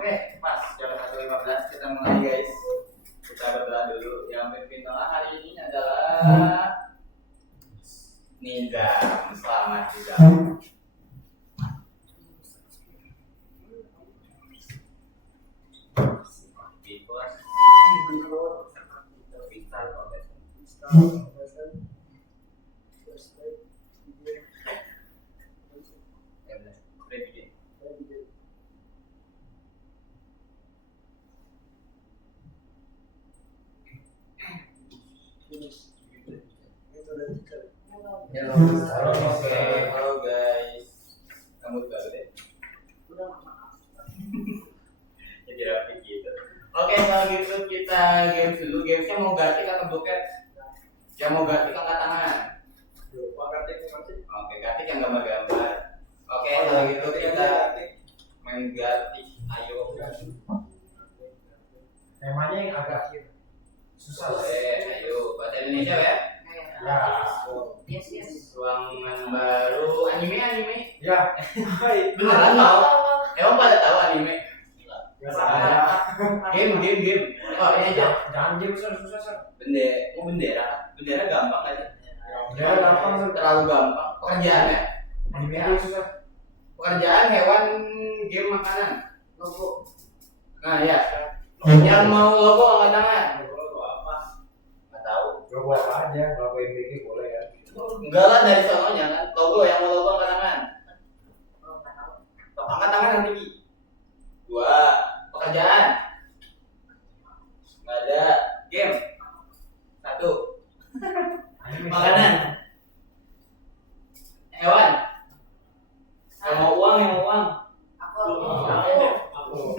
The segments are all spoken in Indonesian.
Oke, pas jam 1.15 kita mulai guys. Kita berdoa dulu. Yang pimpin doa hari ini adalah Nizam. Selamat Nizam. Halo guys. Kamu juga deh. Jadi rapi gitu. Oke, kalau gitu kita game dulu. Gamesnya mau ganti atau buket? Yang mau ganti angkat tangan. Oke, ganti yang gambar-gambar. Oke, kalau gitu kita main ganti. Ayo. Temanya yang agak susah. Ayo, bahasa Indonesia ya. Ya. Yes. Ruangan baru anime. Ya. Beneran tahu? Emang pada tahu anime? Biasa aja. Game. Oh, ini aja. Jangan game susah. Bendera gampang aja. Bendera gampang tuh. Terlalu gampang. Pekerjaan ya. Anime itu susah. Pekerjaan, hewan, game, makanan. Logo. Nah ya. Yang mau logo angkat tangan. Logo apa? Nggak tahu. Logo apa aja? Logo MBG boleh kan? Enggak lah, dari sononya kan. Logo, yang mau logo angkat tangan. Angkat tangan yang tinggi. 2. Pekerjaan. Nggak ada. Game. 1. Makanan. Hewan. Yang mau uang. Aku.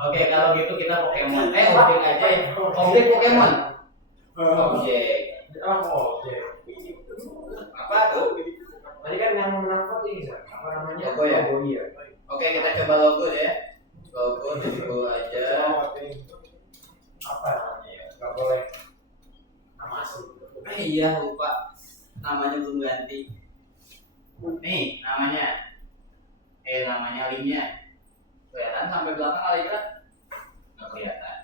Oke, kalau gitu kita Pokemon. Objek aja ya. Objek Pokemon. Objek. Objek. Apa tuh? Tadi kan yang menangkap ini apa namanya? Logo ya? Logo, iya. Oke, kita coba logo ya. Logo aja. Apa namanya ya? Nggak boleh nama asli. Iya, lupa. Namanya belum ganti. Nih, namanya. Namanya linknya. Kelihatan sampai belakang kali kan? Nggak kelihatan.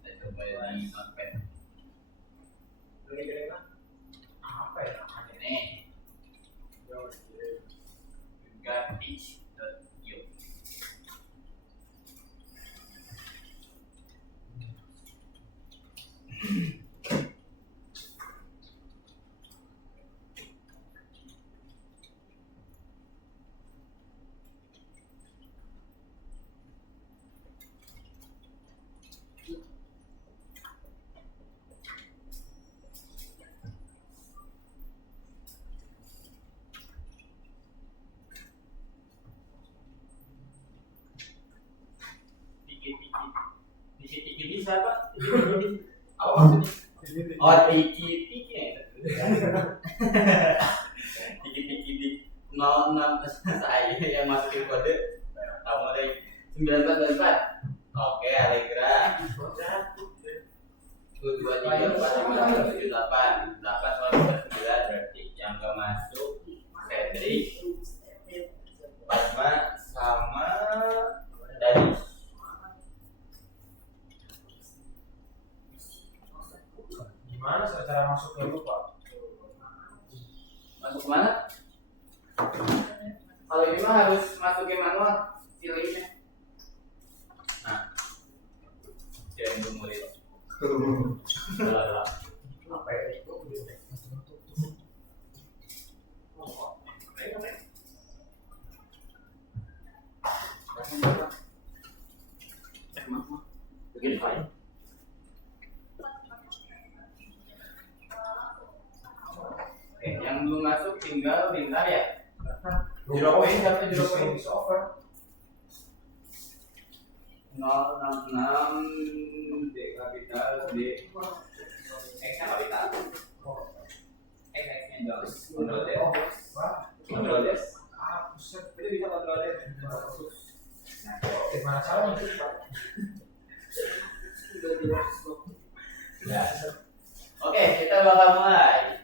Kita coba di notepad. Apa ya namanya? Nih. Garbage.io. Tiki siapa? Apa maksudnya? Oh, tiki ya. Tiki 06 saya yang masukin kode. Kamu deh. 1994. Oke, Allegra. 1, 2, 3, 4, 5, 6, 7, 8. 8 kalau bisa 9 berarti yang gak masuk Fredrik, Fatma, sama Dani. Gimana cara masuknya lupa? Masuk mana? Kalau ini mah harus masukin manual pilihnya. Nah, jangan gemurit. Apa ya? Begini fine. Yang belum masuk tinggal Bintang ya. Zero point siapa? Zero point is over. 066 D kapital D X nya kapital X nya jelas kontrol D kontrol D Buset. itu bisa kontrol D. Nah, gimana caranya? Ya. Oke, kita bakal mulai.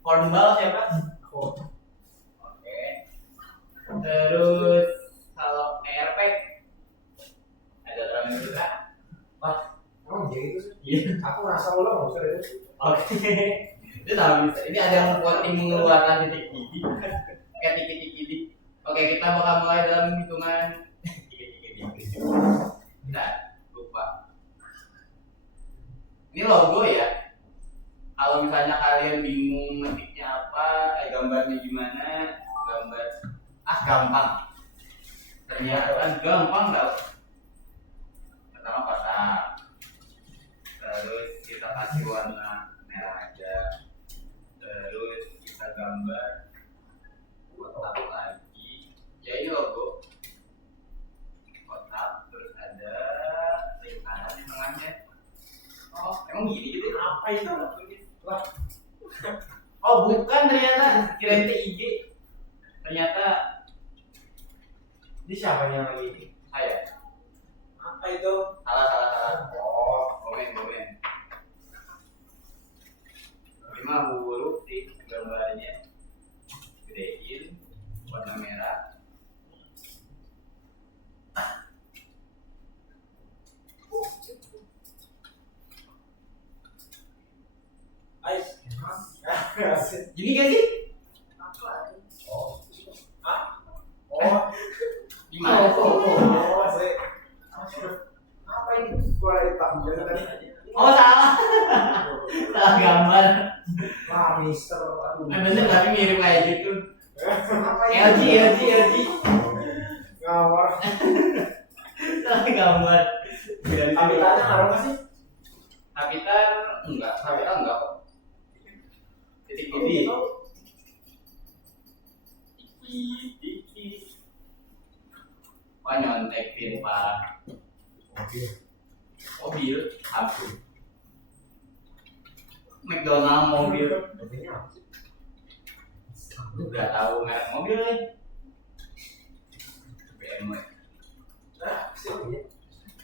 Kornbal siapa? Oke. Terus kalau ERP ada orang yang juga. Emang gitu sih? Iya. Aku ngerasa ulang nggak usah itu. Oke. Itu tahu bisa. Ini ada yang voting mengeluarkan titik gigi. Kayak titik gigi. Oke, kita bakal mulai dalam hitungan titik. Nah, lupa. Ini logo ya. Kalau misalnya kalian bingung ngetiknya apa, gambarnya gimana, gambar gampang. Ternyata gampang tau. Pertama kotak. Terus kita kasih warna merah aja. Terus kita gambar kotak lagi. Ya ini logo kotak. Terus ada lingkaran di tengahnya. Oh, emang gini gitu? Apa itu? Lah, Oh bukan ternyata, kirain TIG. Ternyata ini siapa yang lagi ini? saya. Apa itu? Salah. Oh, Komen. 5 huruf sih gambarnya. Gedein, warna merah. Ais. Gini gak sih? Oh. Oh. Gimana sih? Sih. Apa ini? Boleh dipanggil tadi? Oh salah. Salah gambar. Wah, Mister. Aduh. Bener tapi mirip kayak gitu. Apa LG. Ngawur. Salah gambar. Kapitalnya ngaruh nggak sih? Kapital enggak kok. Titik ini. Dikit. Wah nyontekin parah. Mobil, ampun. McDonald mobil. Udah tahu merek mobil nih. BMW.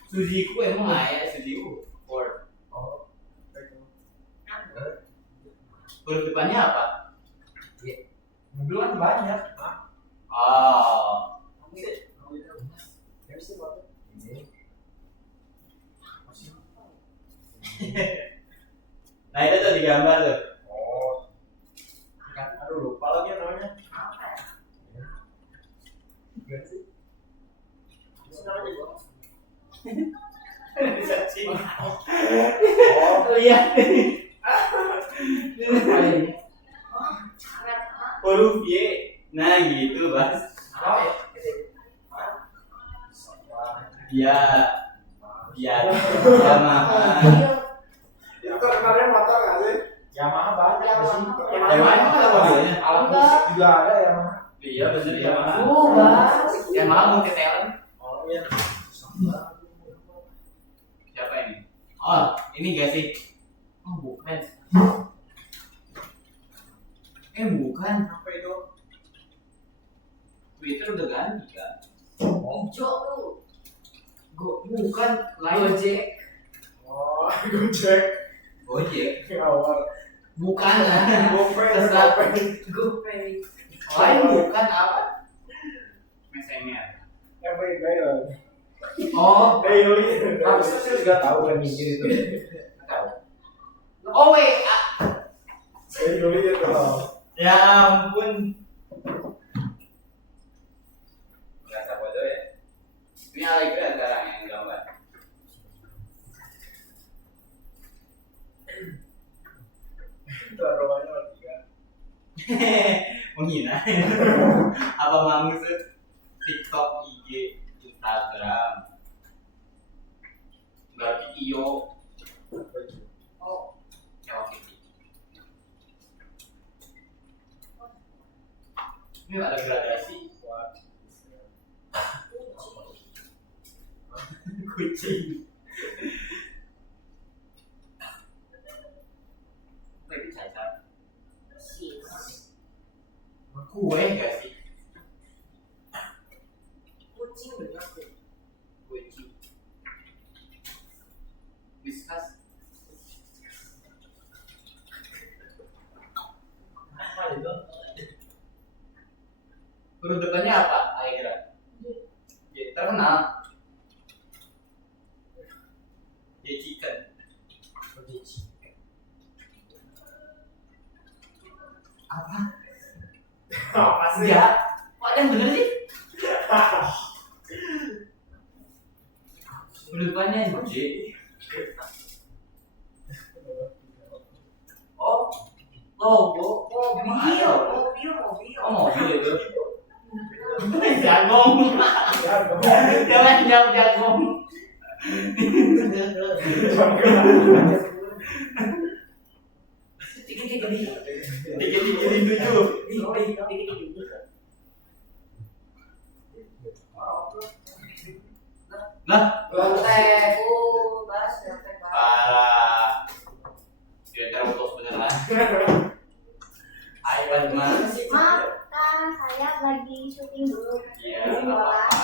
Suzuki emang ya Suzuki Ford. Oh. Huruf depannya apa? Mobil kan banyak. Oh. Nah itu tuh digambar tuh. Oh. Aduh, lupa lagi namanya. Apa ya? Gimana sih? Bisa sih. Oh, Lihat. Sangat Huruf Y. Nah gitu, Bas. apa ya? Ya. Yamaha. Itu kemarin motor nggak sih? Yamaha banyak di sini. Yamaha emang ada mobilnya? Alat musik juga ada Yamaha. Iya bener Yamaha. Bas. Yamaha multi talent. Oh iya. Siapa ini? Oh, ini gak sih? Oh, bukan. Bukan. Apa itu? Twitter udah ganti kan? Hijau tuh. Bukan lain. Gojek. Oh, Gojek. Gojek. Awal. Bukan lah. GoPay. Sesat. GoPay. Lain bukan apa? Messenger. Everyday lah. Oh, Daily. Harusnya sih juga tahu kan mikir itu. tahu. Oh WA. Daily itu loh. Ya ampun. Rasa bodoh ya. Ini Allegra sekarang yang gambar. Itu aromanya tiga. Menghina. Apa maksud TikTok, IG, Instagram, berarti iyo. Oh, Hello Kitty. Ini ada gradasi. Kucing. Lagi cacat. Sis. Kue gak sih? Kucing bener tuh. Kucing. Whiskas. Apa itu? Huruf depannya apa? Allegra. J. Terkenal. J chicken. Apa? Apa sih? Ya. Kok yang bener sih? Huruf depannya J. Oh, logo. Oh, Mobil, ada. mobil, mobil. Oh, mobil itu. Jagong. Ya, Jangan jawab jagong. Dikit-dikit tujuh. Lah, Teku, bahas ya, parah. Dia terputus beneran. Ayo teman. Maaf, kan saya lagi syuting dulu. Iya, nggak apa-apa.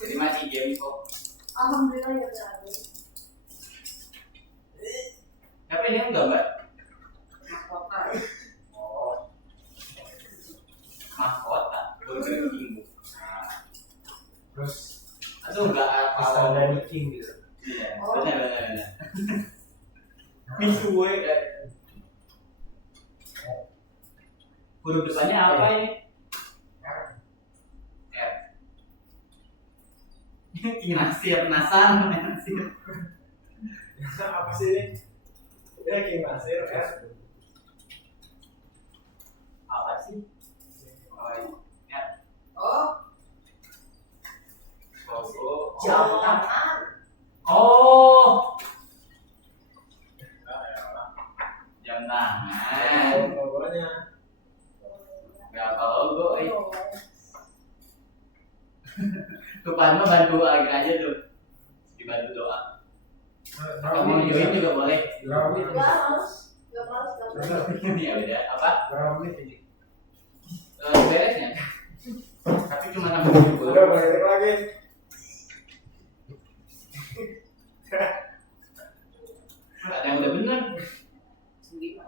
Jadi masih game kok. Alhamdulillah ya berarti. Tapi ini enggak, Mbak. mahkota. Oh. Mahkota. Burger King. Nah, Terus aduh enggak apa. ada meeting gitu. Iya, Oh. benar. Misue kan. Huruf depannya apa ini? R. King Nasir, Nasar, Nasir. Apa sih ini? Dia King Nasir, ya. Apa sih? Oh, ya. Oh, Logo. jam tangan. Oh. Jam tangan. Logonya. Gak apa logo, Tuh Padma bantu lagi aja tuh. Dibantu doa. Kamu join juga boleh. Berapa menit? Gak males, gak males. Ya udah, apa? Berapa menit ini? Beresnya. Tapi cuma 60 Udah balik lagi. Ada yang udah bener. 9.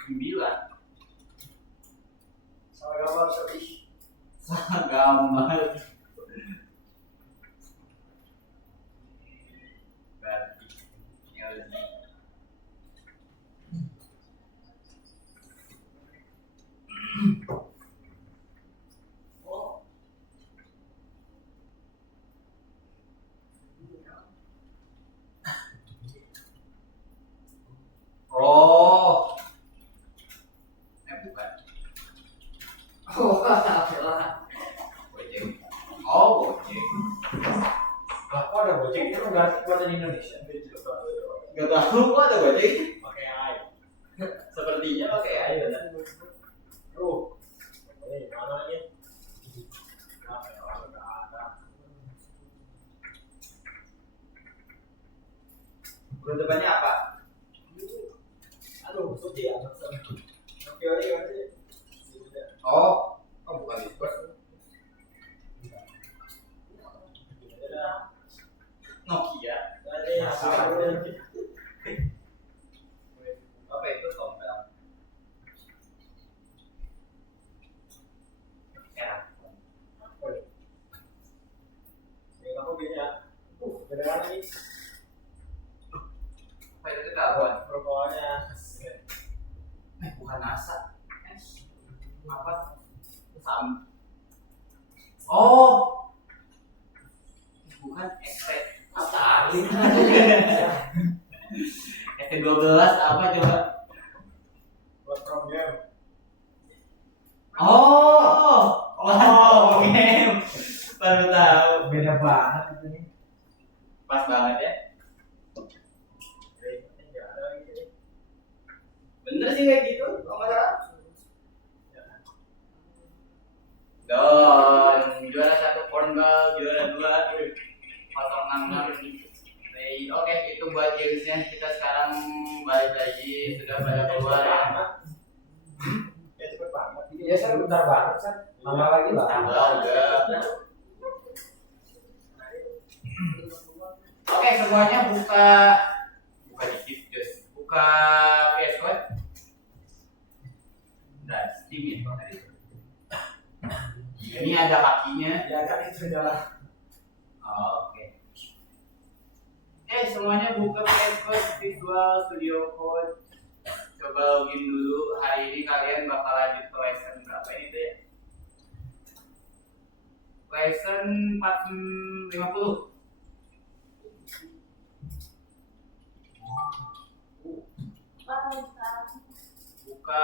Sembilan. Salah gambar sedih. Salah gambar. Berarti LG. Oh. Oh. Bukan. Oh, salah. Gojek. Oh, Gojek. Lah kok ada Gojek itu berarti buatan Indonesia. Gak tahu kok ada Gojek. Pakai AI. Sepertinya pakai AI benar. Ini mana ini? Nah, ya, nggak ada. Huruf depannya apa? Aduh, itu dia. Oke, kan sih. Oh, Apa? Sam. Oh, bukan efek apa? Efek 12 apa coba? Buat from game. Oh, oke. Baru tahu. Beda banget itu nih. Pas banget ya. Bener sih kayak gitu, kalau nggak salah. Don, juara 1 Portugal, juara 2 066. Oke, itu buat gamesnya. Kita sekarang balik lagi, sudah pada keluar ya. Ya cepet banget. Iya, saya bentar banget, San. Lama lagi lah. Udah. Oke, semuanya buka dikit, just buka PS Code. Nah, Steam ya. Ini ada kakinya. Ya kan itu nyala. Oke. Semuanya buka PS Code, Visual Studio Code. Coba login dulu. Hari ini kalian bakal lanjut ke lesson berapa ini tuh ya? Lesson 450. Buka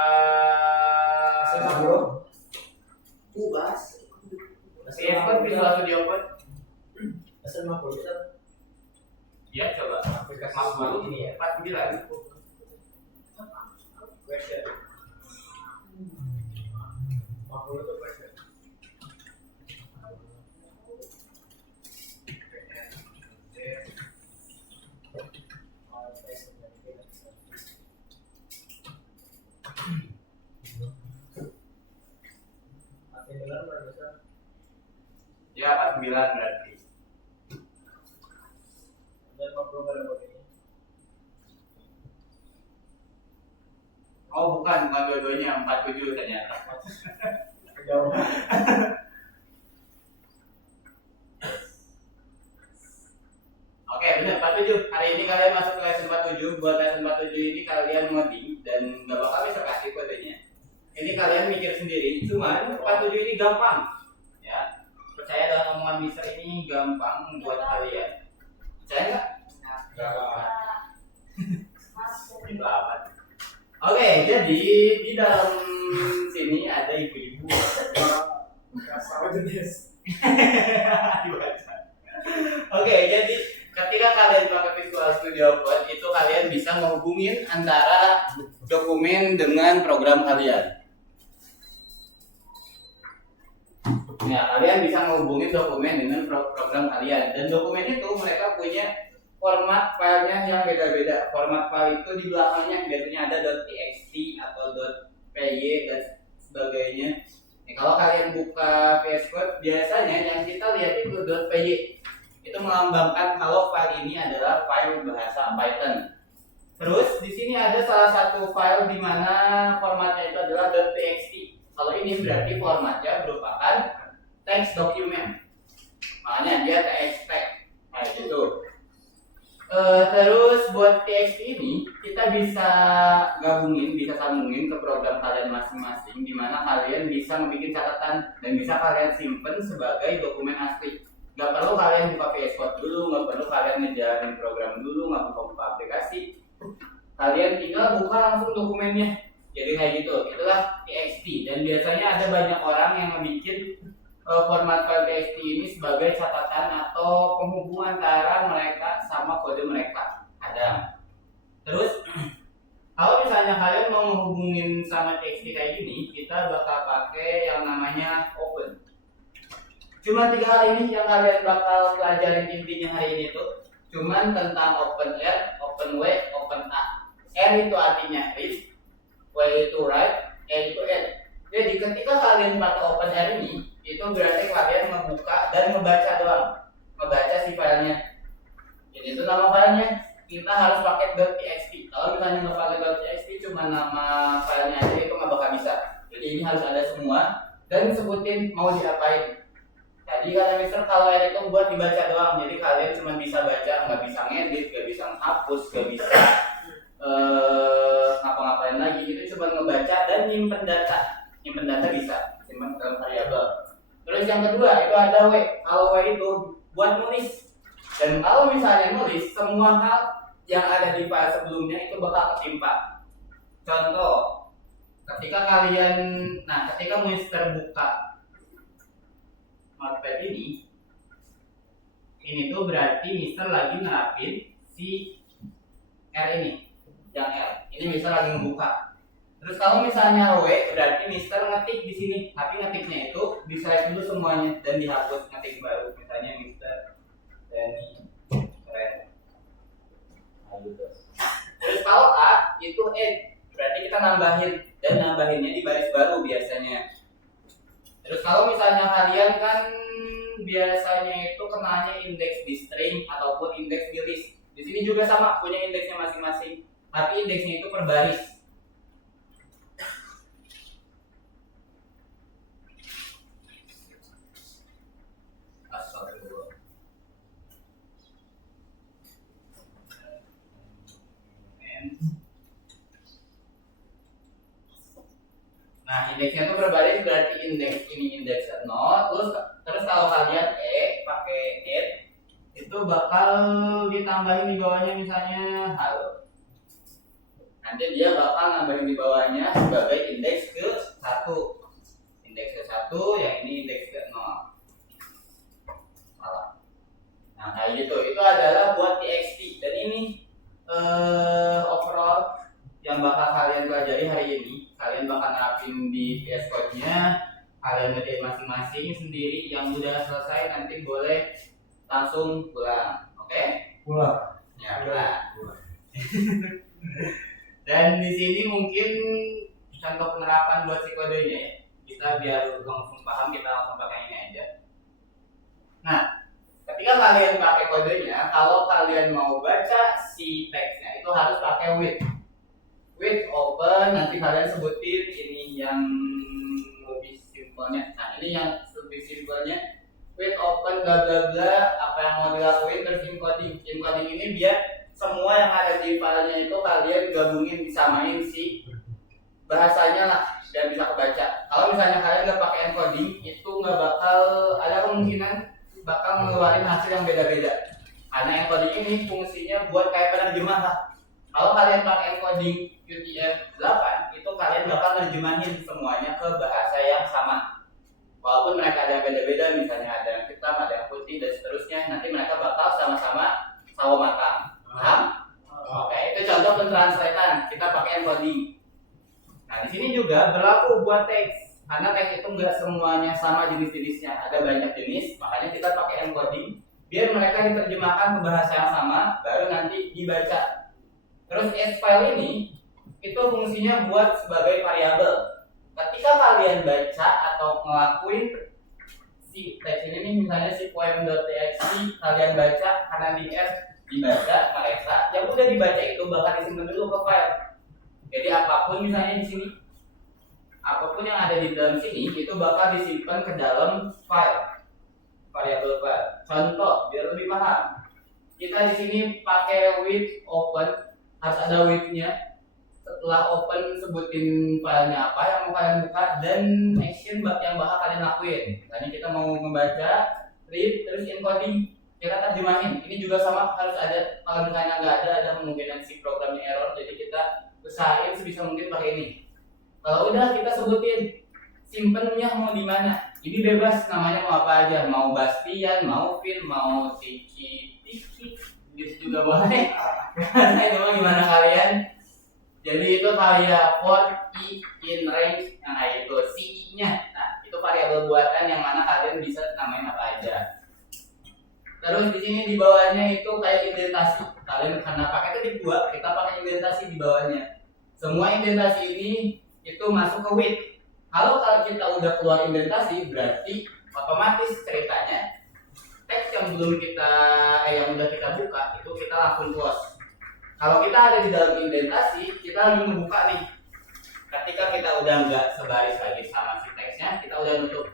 Bubas. PS Code, Visual Studio Code. Asal 50 San. Ya coba. Aplikasi Maksimal ini ya. 49. Question. 50 itu question. Ya 49 berarti. Dan 50 nggak ada kodenya. Oh bukan dua-duanya 47 ternyata. Kejauhan. Oke benar 47. Hari ini kalian masuk ke lesson 47. Buat lesson 47 ini kalian ngoding dan nggak bakal bisa kasih kodenya. Ini kalian mikir sendiri. Cuman 47 ini gampang. Ya percaya dengan omongan Mister ini gampang buat kalian. Percaya nggak? Itu amat. Oke, jadi di dalam sini ada ibu-ibu. Sama jenis. Dibaca. Oke, jadi ketika kalian pakai Visual Studio Code itu kalian bisa menghubungin antara dokumen dengan program kalian. Ya, kalian bisa menghubungin dokumen dengan program kalian dan dokumen itu mereka punya format filenya yang beda-beda. Format file itu di belakangnya biasanya ada .txt atau .py dan sebagainya. Kalau kalian buka VS Code, biasanya yang kita lihat itu .py. Itu melambangkan kalau file ini adalah file bahasa Python. Terus di sini ada salah satu file di mana formatnya itu adalah .txt. Kalau ini berarti formatnya merupakan text document. Makanya dia TXT. Nah, gitu. Terus buat TXT ini kita bisa gabungin, bisa sambungin ke program kalian masing-masing, di mana kalian bisa membuat catatan dan bisa kalian simpen sebagai dokumen asli. Gak perlu kalian buka VS Code dulu, gak perlu kalian ngejalanin program dulu, gak buka aplikasi. Kalian tinggal buka langsung dokumennya. Jadi kayak gitu, itulah TXT. Dan biasanya ada banyak orang yang membuat format file TXT ini sebagai catatan atau penghubung antara mereka sama kode mereka. Ada. Terus kalau misalnya kalian mau menghubungin sama TXT kayak gini, kita bakal pakai yang namanya open. Cuma 3 hal ini yang kalian bakal pelajarin intinya hari ini tuh. Cuman tentang open R, open W, open A. R itu artinya read, W itu write, A itu add. Jadi ketika kalian pakai open R ini, itu berarti kalian membuka dan membaca doang, membaca si filenya. Jadi itu nama filenya. Kita harus pakai .txt. Kalau misalnya nggak pakai .txt, cuma nama filenya aja itu nggak bakal bisa. Jadi ini harus ada semua dan sebutin mau diapain. Tadi kata Mister kalau R itu buat dibaca doang, jadi kalian cuma bisa baca, nggak bisa ngedit, nggak bisa menghapus, nggak bisa ngapa-ngapain lagi. Itu cuma ngebaca dan nyimpen data. Nyimpen data bisa, simpan dalam variabel. Terus yang kedua itu ada W. Kalau W itu buat nulis. Dan kalau misalnya nulis, semua hal yang ada di file sebelumnya itu bakal ketimpa. Contoh, ketika Mister buka notepad ini tuh berarti Mister lagi nerapin si R ini, yang R. Ini Mister lagi ngebuka. Terus kalau misalnya W berarti Mister ngetik di sini, tapi ngetiknya itu di-select dulu semuanya dan dihapus, ngetik baru. Misalnya Mister Dani keren. Terus kalau A itu add, berarti kita nambahin dan nambahinnya di baris baru biasanya. Terus kalau misalnya kalian kan biasanya itu kenanya indeks di string ataupun indeks di list. Di sini juga sama, punya indeksnya masing-masing, tapi indeksnya itu per baris. Nah, indeksnya itu berbaris berarti indeks ini indeks 0, terus kalau kalian pakai add itu bakal ditambahin di bawahnya misalnya halo. Nanti dia bakal nambahin di bawahnya sebagai indeks ke-1. Indeks ke-1 yang ini indeks ke-0. Salah. Nah, kayak gitu. Itu adalah buat txt dan ini overall yang bakal kalian pelajari hari ini. Kalian bakal nerapin di VS Code-nya, kalian ngerjain masing-masing sendiri. Yang udah selesai nanti boleh langsung pulang, oke? Pulang. Ya, pulang. Dan di sini mungkin contoh penerapan buat si kodenya ya. Kita biar langsung paham, kita langsung pakai ini aja. Nah, ketika kalian pakai kodenya, kalau kalian mau baca si teksnya itu harus pakai with open, nanti kalian sebutin ini yang lebih simpelnya. Nah, ini yang lebih simpelnya with open bla bla bla, apa yang mau dilakuin, terus encoding. Encoding ini biar semua yang ada di filenya itu kalian gabungin, disamain si bahasanya lah dan bisa kebaca. Kalau misalnya kalian nggak pakai encoding, itu nggak bakal ada kemungkinan bakal ngeluarin hasil yang beda-beda. Karena encoding ini fungsinya buat kayak penerjemah lah. Kalau kalian pakai encoding UTF-8, itu kalian bakal nerjemahin semuanya ke bahasa yang sama. Walaupun mereka ada yang beda-beda, misalnya ada yang hitam, ada yang putih, dan seterusnya, nanti mereka bakal sama-sama sawo matang. Paham? Oke, itu contoh pentranslatean, kita pakai encoding. Nah, di sini juga berlaku buat teks. Karena teks itu nggak semuanya sama jenis-jenisnya, ada banyak jenis, makanya kita pakai encoding biar mereka diterjemahkan ke bahasa yang sama, baru nanti dibaca. Terus S-file ini itu fungsinya buat sebagai variabel. Ketika kalian baca atau ngelakuin si teks ini nih, misalnya si poem.txt kalian baca, karena di S dibaca mereka, yang udah dibaca itu bakal disimpan dulu ke file. Jadi apapun misalnya di sini, apapun yang ada di dalam sini itu bakal disimpan ke dalam file, variabel file. Contoh biar lebih paham, kita di sini pakai with open, harus ada with-nya. Setelah open sebutin filenya apa yang mau kalian buka dan action yang bakal kalian lakuin. Tadi kita mau membaca, read, terus encoding, kita terjemahin. Ini juga sama, harus ada. Kalau misalnya nggak ada kemungkinan si programnya error, jadi kita usahain sebisa mungkin pakai ini. Kalau udah kita sebutin simpennya mau di mana. Ini bebas namanya mau apa aja, mau Bastian, mau Vin, mau Tiki, juga boleh. Karena itu mau gimana kalian. Jadi itu kayak for i in range yang kayak itu ci-nya. Nah, itu variabel buatan yang mana kalian bisa namain apa aja. Terus di sini di bawahnya itu kayak indentasi. Kalian karena pakai itu dua, kita pakai indentasi di bawahnya. Semua indentasi ini itu masuk ke with. Kalau kita udah keluar indentasi, berarti otomatis ceritanya teks yang belum kita yang udah kita buka itu kita langsung close. Kalau kita ada di dalam indentasi, kita lagi membuka nih. Ketika kita udah nggak sebaris lagi sama si teksnya, kita udah nutup.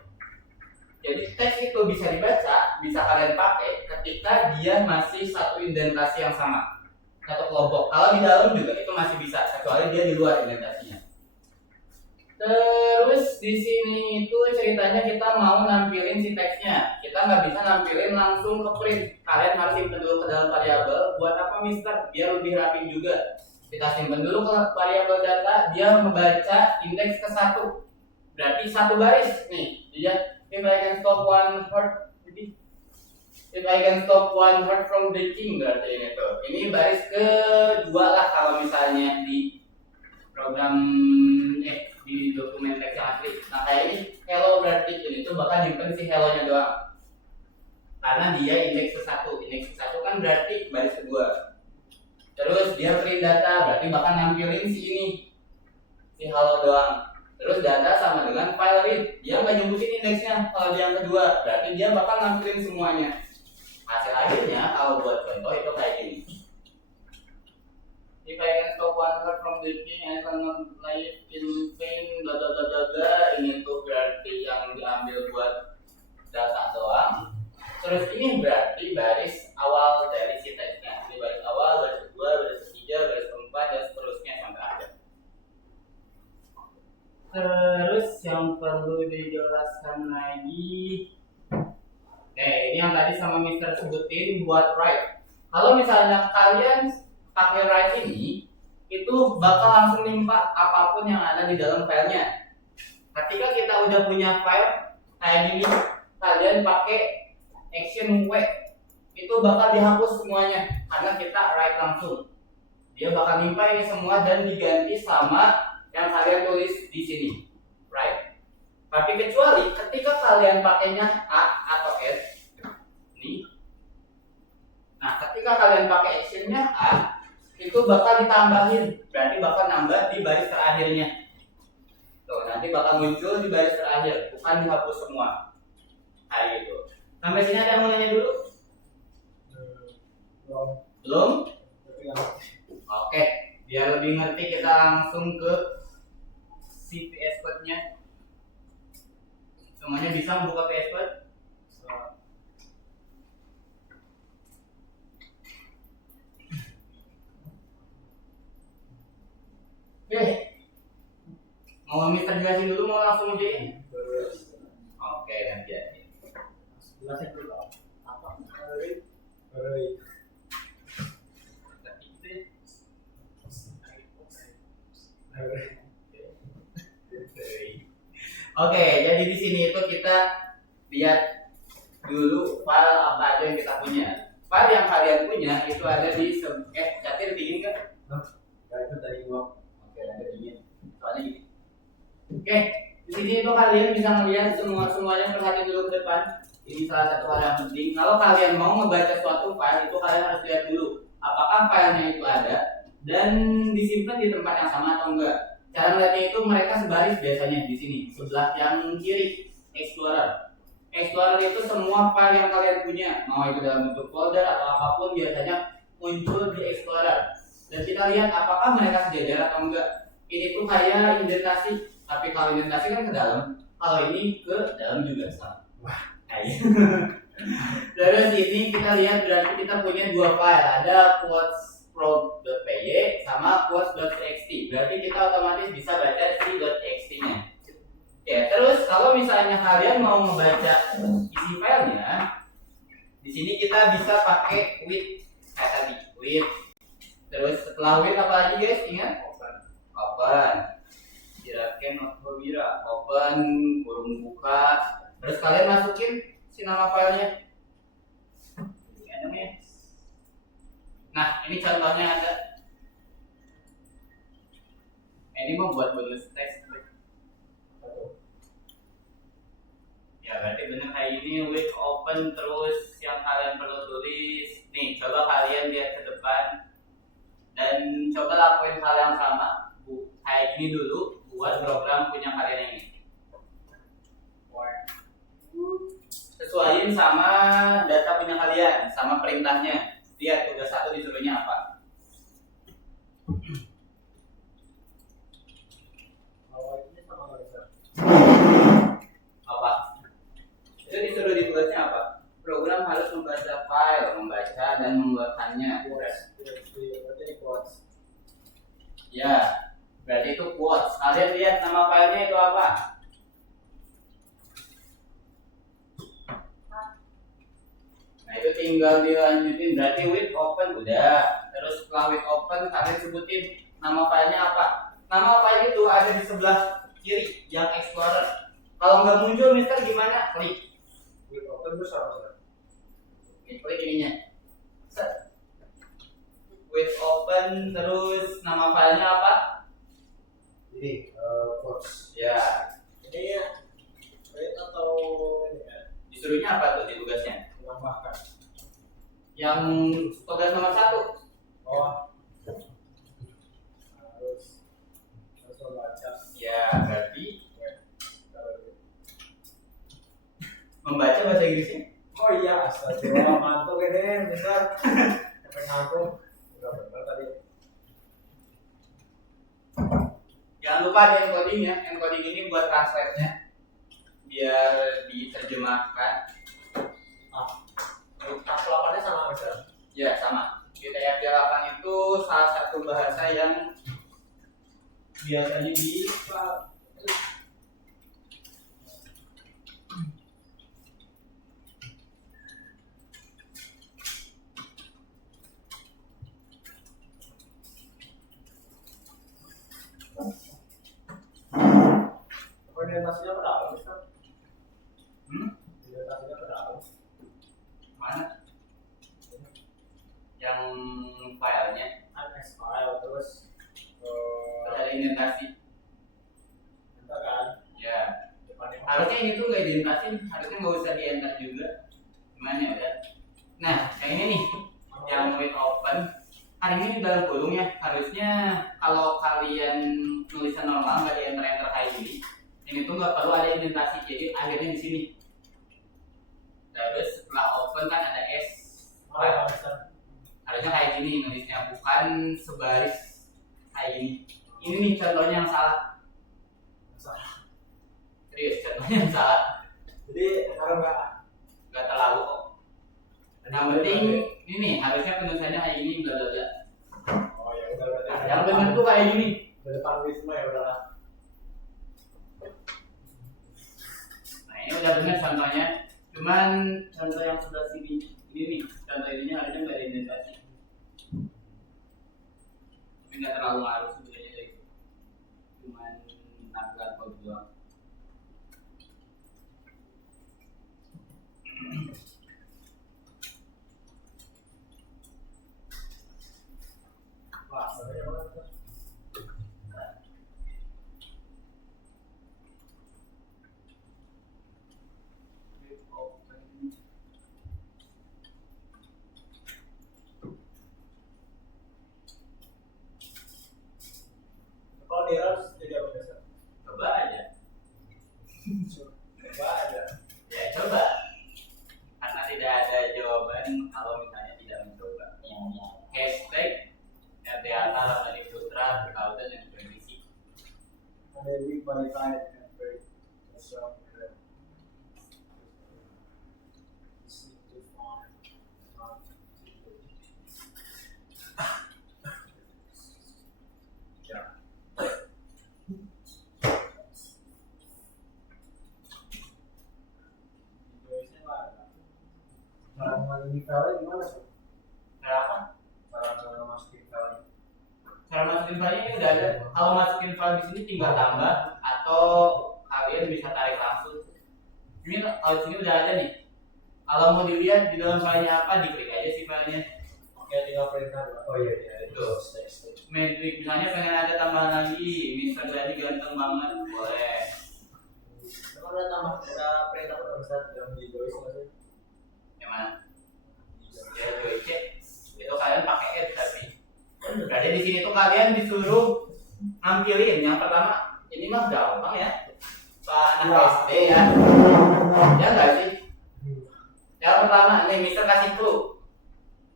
Jadi teks itu bisa dibaca, bisa kalian pakai ketika dia masih satu indentasi yang sama, satu kelompok. Kalau di dalam juga itu masih bisa, kecuali dia di luar indentasinya. Terus di sini itu ceritanya kita mau nampilin si teksnya. Kita nggak bisa nampilin langsung ke print. Kalian harus simpen dulu ke dalam variabel. Buat apa, Mister? Biar lebih rapi juga. Kita simpen dulu ke variabel data. Dia membaca indeks ke 1. Berarti 1 baris nih. Dia if I can stop 1 heart. If I can stop 1 heart from breaking, berarti ini tuh. Ini baris kedua lah kalau misalnya di program di dokumen teks yang asli. Nah kayak ini hello, berarti ini tuh bakal nyimpen si hello-nya doang. Karena dia indeks ke 1. Indeks ke 1 kan berarti baris kedua. Terus dia print data, berarti bakal nampilin si ini. Si hello doang. Terus data sama dengan file read. Dia nggak nyebutin indeksnya kalau dia yang kedua. Berarti dia bakal nampilin semuanya. Hasil akhirnya kalau buat contoh itu kayak gini. If I can stop 1 heart from breaking, I cannot live in pain, bla bla bla bla bla. Ini tuh berarti yang diambil buat data doang. Terus ini berarti baris awal dari si teksnya. Ini baris awal, baris kedua, baris ketiga, baris keempat, dan seterusnya sampai akhir. Terus yang perlu dijelaskan lagi, ini yang tadi sama Mister sebutin buat write. Kalau misalnya kalian pakai write ini, itu bakal langsung nimpa apapun yang ada di dalam filenya. Ketika kita udah punya file kayak gini, kalian pakai action W, itu bakal dihapus semuanya karena kita write langsung. Dia bakal nimpa ini semua dan diganti sama yang kalian tulis di sini, right? Tapi kecuali ketika kalian pakainya A atau S, ini. Nah, ketika kalian pakai actionnya A, itu bakal ditambahin, berarti bakal nambah di baris terakhirnya. Tuh, nanti bakal muncul di baris terakhir, bukan dihapus semua. Kayak gitu. Sampai sini ada yang mau nanya dulu? Belum? Oke, biar lebih ngerti kita langsung ke si VS Code-nya. Semuanya bisa membuka VS Code? Oke. Mau Mister jelasin dulu, mau langsung ajain? Oke, nanti aja. Jelasin dulu apa? Oke, jadi di sini itu kita lihat dulu file apa aja yang kita punya. File yang kalian punya itu ada di catir dingin kan? Itu tadi gua. Oke, ada dingin. Soalnya gini. Oke, di sini itu kalian bisa melihat semuanya, perhatian dulu ke depan. Ini salah satu hal yang penting. Kalau kalian mau membaca suatu file itu kalian harus lihat dulu apakah filenya itu ada dan disimpan di tempat yang sama atau enggak. Cara melihatnya itu mereka sebaris biasanya di sini sebelah yang kiri, Explorer. Explorer itu semua file yang kalian punya, mau itu dalam bentuk folder atau apapun biasanya muncul di Explorer. Dan kita lihat apakah mereka sejajar atau enggak. Ini tuh kayak indentasi, tapi kalau indentasi kan ke dalam, kalau ini ke dalam juga sama. Wah, kayak. Terus ini kita lihat berarti kita punya dua file, ada quotes.py sama quotes.txt. Berarti kita otomatis bisa baca si .txt-nya. Ya, terus kalau misalnya kalian mau membaca isi filenya, di sini kita bisa pakai with kayak tadi, with. Terus setelah with apa lagi guys? Ingat? Open. Biraken atau bira, open, kurung buka. Terus kalian masukin si nama filenya. Nah, ini contohnya ada. Ini mau buat bonus teks. Ya, berarti benar kayak ini with open terus yang kalian perlu tulis. Nih, coba kalian lihat ke depan dan coba lakuin hal yang sama. Kayak gini dulu buat program punya kalian ini. Sesuaiin sama data punya kalian, sama perintahnya. Lihat tugas 1 disuruhnya apa. Apa? Itu disuruh di tugasnya apa? Program harus membaca file, membaca dan membuatkannya. Ya, berarti itu quotes. Kalian lihat nama filenya itu tinggal dilanjutin. Berarti with open udah. Terus setelah with open kalian sebutin nama filenya apa. Nama file itu ada di sebelah kiri yang explorer. Kalau nggak muncul Mister gimana? Klik. With open terus apa? Klik ininya. Set. With open terus nama filenya apa? Ini course. Ya. Ini ya. Rate atau ini ya? Disuruhnya apa tuh di tugasnya? Menambahkan. Yang tugas nomor 1. Oh. Harus membaca. Ya, berarti membaca bahasa Inggrisnya. Oh iya, astagfirullah, mantuk ini, misal sampai ngantuk. Udah benar tadi. Jangan lupa ada encodingnya. Encoding ini buat translate-nya biar diterjemahkan. Tas 8-nya sama misal. Ya, sama. GTFD 8 itu salah satu bahasa yang biasanya di Orientasinya berapa misal? hmm? Orientasinya berapa? Mana? Yang filenya MS file terus ada indentasi. entah kan Ya, depannya harusnya ini tuh nggak diindentasin, harusnya nggak usah di enter juga. Gimana ya udah. Nah, yang ini nih, yang with open. Hari ini di dalam kurung ya. Harusnya kalau kalian tulisan normal nggak di enter kayak gini, ini tuh nggak perlu ada indentasi. Jadi akhirnya di sini. Terus setelah open kan ada S. oh, misal. Harusnya kayak gini nulisnya, bukan sebaris kayak gini. Ini nih contohnya yang salah. Serius, contohnya yang salah. Jadi harus Nggak terlalu kok. Yang penting ini nih, harusnya penulisannya kayak gini, bla bla bla. oh ya udah berarti Yang benar tuh kayak gini. depan wisma ya udahlah. Nah ini udah benar contohnya. Cuman contoh yang sebelah sini ini nih, contoh ininya harusnya nggak ada indentasi. Tapi nggak terlalu ngaruh sebenarnya dari itu. Cuman tampilan kode doang. Wah, sebenarnya mana tuh? Kalau dia harus jadi apa biasa? Coba aja. Coba aja. Ya coba. Karena tidak ada jawaban kalau misalnya tidak mencoba. Hashtag RDATA Ramadi Putra berkaitan dengan prediksi. Ada di qualified and very strong. Cara masukin filenya gimana sih? Kenapa? Cara masukin filenya. Cara masukin file ini udah ada. Kalau masukin file di sini tinggal tambah atau kalian bisa tarik langsung. Ini kalau di sini udah ada nih. Kalau mau dilihat di dalam filenya apa, diklik aja sih filenya. Oke, tinggal perintah dulu. Oh iya, iya itu step. Metrik misalnya pengen ada tambahan lagi, Mister Dani ganteng banget, boleh. Kalau ada tambah ada perintah udah bisa yang di voice nggak sih? Yang mana? Ya joyce. Itu kalian pakai add tapi. Berarti di sini tuh kalian disuruh nampilin yang pertama. Ini mah gampang ya. Pak anak SD ya. Ya nggak sih? Yang pertama nih Mister kasih clue.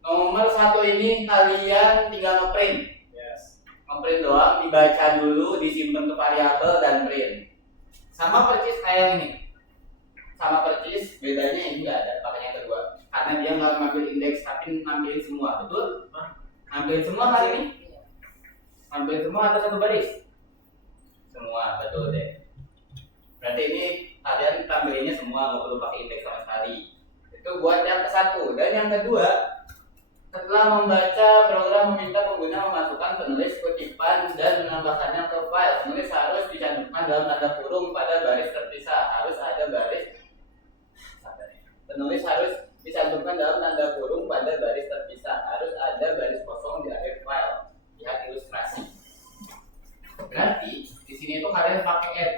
Nomor 1 ini kalian tinggal ngeprint. Yes. Ngeprint doang, dibaca dulu, disimpan ke variabel dan print. Sama persis kayak ini. Sama persis, bedanya ini nggak ada pakai yang kedua. Karena dia nggak ngambil indeks tapi nampilin semua, betul? Nampilin semua hari ini? Nampilin semua atau satu baris? Semua, betul deh. Berarti ini kalian tampilinnya semua, nggak perlu pakai indeks sama sekali. Itu Itu buat yang ke satu. Dan yang kedua, setelah membaca, program meminta pengguna memasukkan penulis kutipan dan menambahkannya ke file. Penulis harus dicantumkan dalam tanda kurung pada baris terpisah. Harus ada baris. Penulis harus dicantumkan dalam tanda kurung pada baris terpisah. Harus ada baris kosong di akhir file. Lihat ilustrasi. Berarti di sini itu kalian pakai add.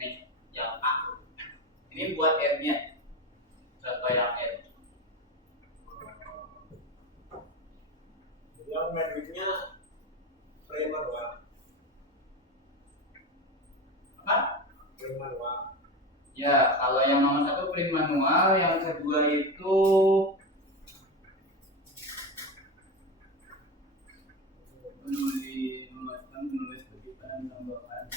Nih, yang A. Ini buat add-nya. Contoh yang add. Yang menunya print manual. Apa? Print manual. Ya, kalau yang nomor satu print manual, yang kedua itu menulis kutipan tambahan.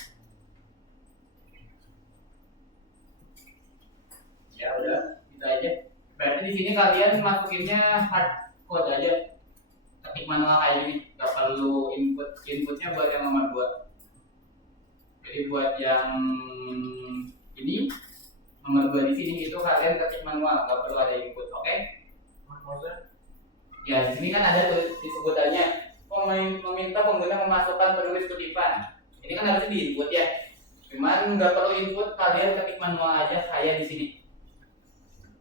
Ya udah, itu aja. Berarti di sini kalian masukinnya hard code aja, ketik manual kayak gini, nggak perlu inputnya buat yang nomor 2. Jadi buat yang ini nomor 2 di sini itu kalian ketik manual, nggak perlu ada input, oke? Ya, di sini kan ada tuh disebutannya meminta pengguna memasukkan penulis kutipan. Ini kan harusnya di input ya. Cuman nggak perlu input, kalian ketik manual aja kayak di sini.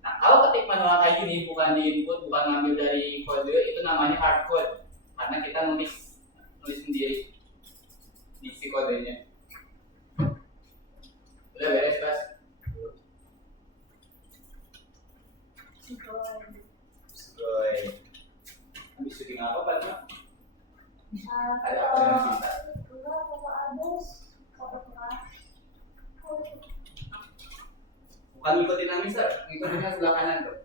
Nah, kalau ketik manual kayak gini bukan di input, bukan ngambil dari kode, itu namanya hard code. Karena kita nulis sendiri isi kodenya. Udah beres, Bas? Goy. Habis syuting apa, Pak? Ada apa yang sisa? Bukan ngikutin yang Mister, ngikutinnya sebelah kanan tuh.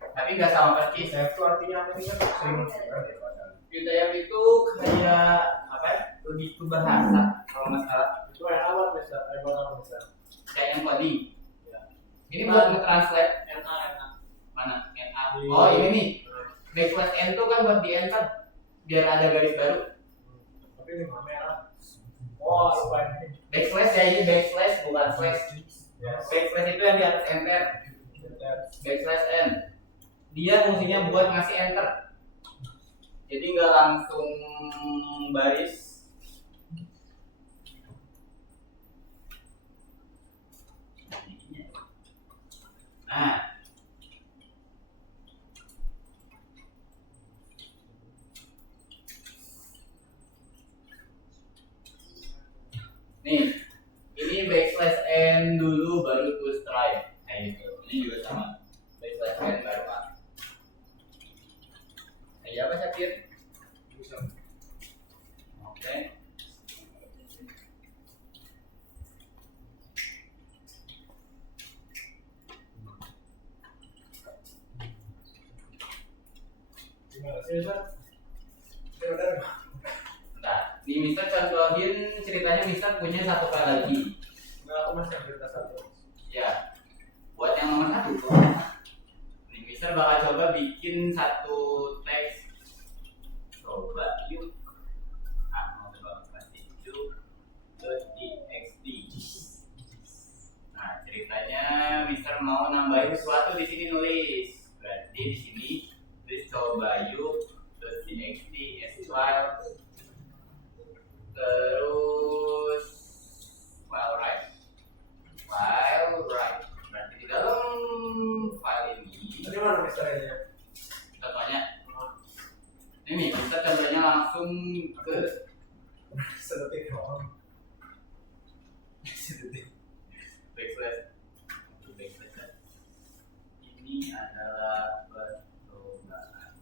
Tapi nggak sama persis. Saya itu artinya apa sih kan? Sering. UTM itu kayak apa ya? Lebih ke bahasa kalau nggak salah. Itu yang awal bisa, Kayak yang coding. Ini buat nge-translate NA. mana? NA. Oh ini nih. Backslash N itu kan buat di enter biar ada garis baru. Tapi ini merah. Oh, lupa ini. Backslash ya, ini backslash bukan slash. Backslash itu yang di atas enter. Backslash N. Dia fungsinya buat ngasih enter. Jadi nggak langsung baris. Nah, nih, ini backslash N dulu baru to stripe. Kayak gitu. Ini juga sama. Backslash N baru A. Kayak apa Syakir? Oke. Gimana sih, Ustaz? Ini udah. Nah, di Mister contohin ceritanya Mister punya satu file lagi. Enggak, aku masih yang cerita satu. Ya, buat yang nomor 1 tuh. Nih, Mister bakal coba bikin satu teks. Coba yuk. Mau coba kasih .txt. Nah, ceritanya Mister mau nambahin sesuatu di sini nulis. Berarti di sini tulis coba yuk .txt as file. Terus file right. Berarti di dalam file ini Ini mana misalnya? contohnya ini kita contohnya langsung ke Sedetik doang. backslash. Ini adalah percobaan.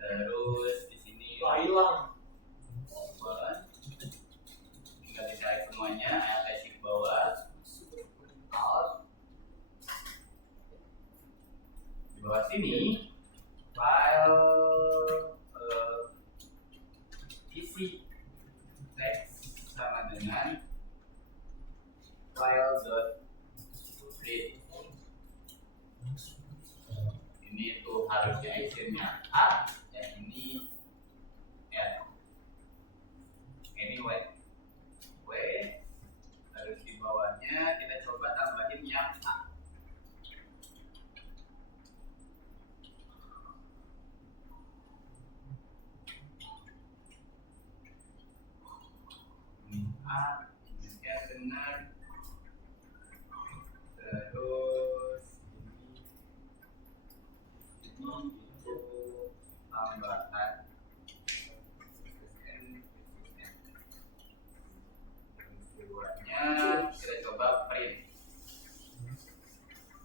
Terus di sini Hilang. tinggal dicari semuanya, alt shift bawah, alt di bawah sini file isi teks sama dengan file.read. Ini tuh harusnya isinya A, yang ini ini R, ini W. Terus di bawahnya kita coba tambahin yang A. A, ya benar. Terus ini itu tambahan N. Terus keduanya kita coba print.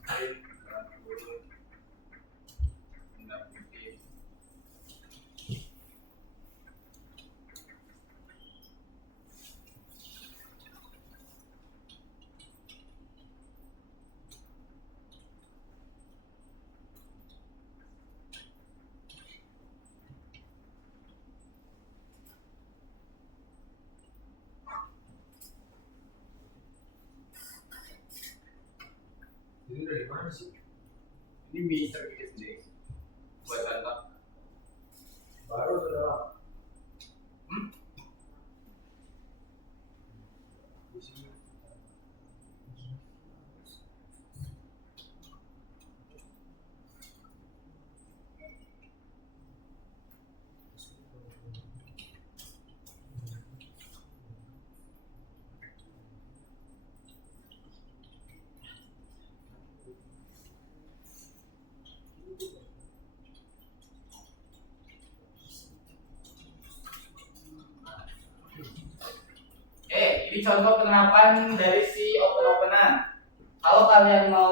Print benda putih. Ini dari mana sih? Ini bisa bikin sendiri. Buat contoh. Baru sudah. Di sini. Ini contoh penerapan dari si open-openan. Kalau kalian mau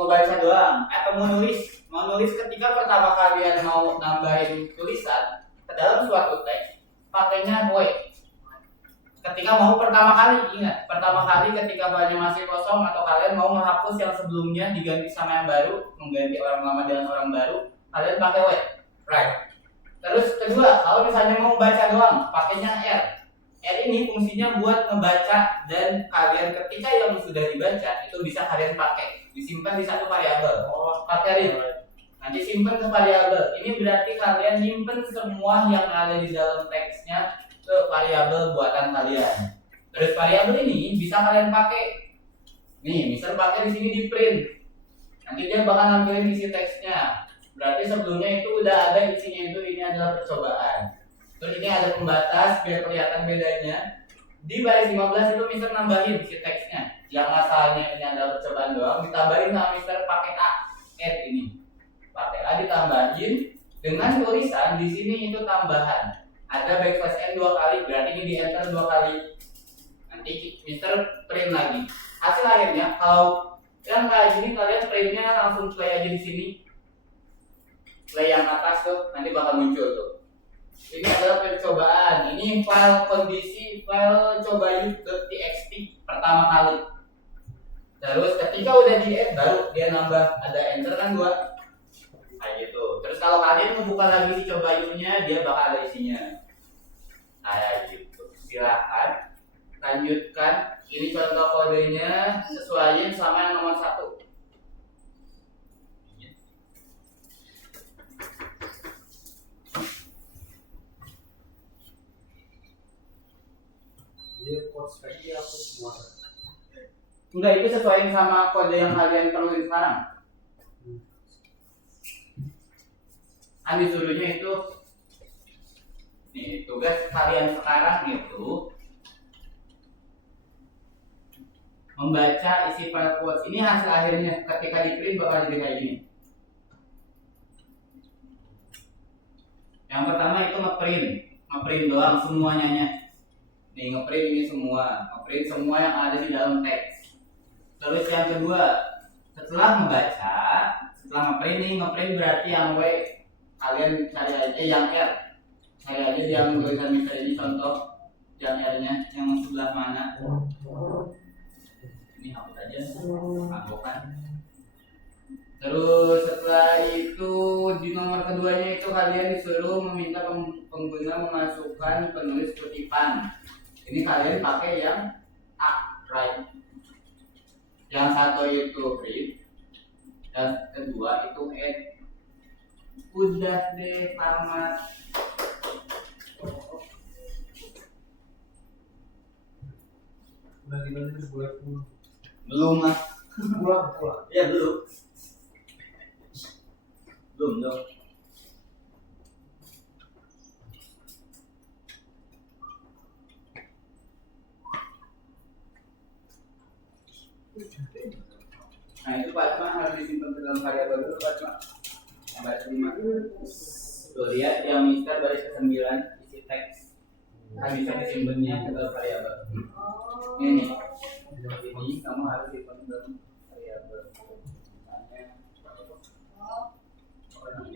ngebaca doang atau mau nulis ketika pertama kalian mau nambahin tulisan ke dalam suatu teks, pakainya void. Ketika mau pertama kali, ingat, pertama kali ketika bahannya masih kosong atau kalian mau menghapus yang sebelumnya diganti sama yang baru, mengganti orang lama dengan orang baru, kalian pakai void. Right. Terus kedua, kalau misalnya mau baca doang, pakainya R. R ini fungsinya buat ngebaca dan kalian ketika yang sudah dibaca itu bisa kalian pakai, disimpan di satu variabel. Pakai read. Nanti simpan ke variabel. Ini berarti kalian nyimpen semua yang ada di dalam teksnya ke variabel buatan kalian. Terus variabel ini bisa kalian pakai. Nih, misal pakai di sini di print. Nanti dia bakal nampilin isi teksnya. Berarti sebelumnya itu udah ada isinya, itu ini adalah percobaan. Terus ini ada pembatas biar kelihatan bedanya. Di baris 15 itu Mister nambahin si teksnya. Yang asalnya ini adalah percobaan doang, ditambahin sama Mister pakai A, add ini. Pakai A ditambahin dengan tulisan di sini itu tambahan. Ada backslash n 2 kali, berarti ini di enter 2 kali. Nanti Mister print lagi. Hasil akhirnya kalau yang kayak gini kalian printnya langsung play aja di sini. Play yang atas tuh nanti bakal muncul tuh. Ini adalah percobaan. Ini file kondisi file cobayou.txt pertama kali. Terus ketika udah di-add baru dia nambah ada enter kan 2. Kayak gitu. Terus kalau kalian membuka lagi si cobayou-nya dia bakal ada isinya. Kayak gitu. Silakan lanjutkan. Ini contoh kodenya, sesuaiin sama yang nomor 1. Dia code speknya aku semua. Enggak, itu sesuaiin sama kode yang kalian perluin sekarang. Kan disuruhnya itu nih, tugas kalian sekarang itu membaca isi file quotes. Ini hasil akhirnya ketika di print bakal jadi kayak gini. Yang pertama itu ngeprint doang semuanya. Nih ngeprint ini semua, ngeprint semua yang ada di dalam teks. Terus yang kedua, setelah membaca, setelah ngeprint nih, ngeprint berarti yang W kalian cari aja yang R. Cari aja yang tulisan Mister ini contoh yang R-nya yang sebelah mana. Ini hapus aja, anggokan. Terus setelah itu di nomor keduanya itu kalian disuruh meminta pengguna memasukkan penulis kutipan. Ini kalian pakai yang A, right. Yang satu itu read, yang kedua itu add. Udah deh, tamat. Udah gimana nih boleh pulang? Belum lah. Pulang. Iya belum. Belum. Nah itu Pak Cuma harus disimpan ke dalam variabel dulu Pak Cuma. Yang baris 5. Tuh lihat yang Mister baris ke 9 isi teks. Kan bisa disimpannya ke dalam variabel. Ini kamu harus disimpan ke dalam variabel.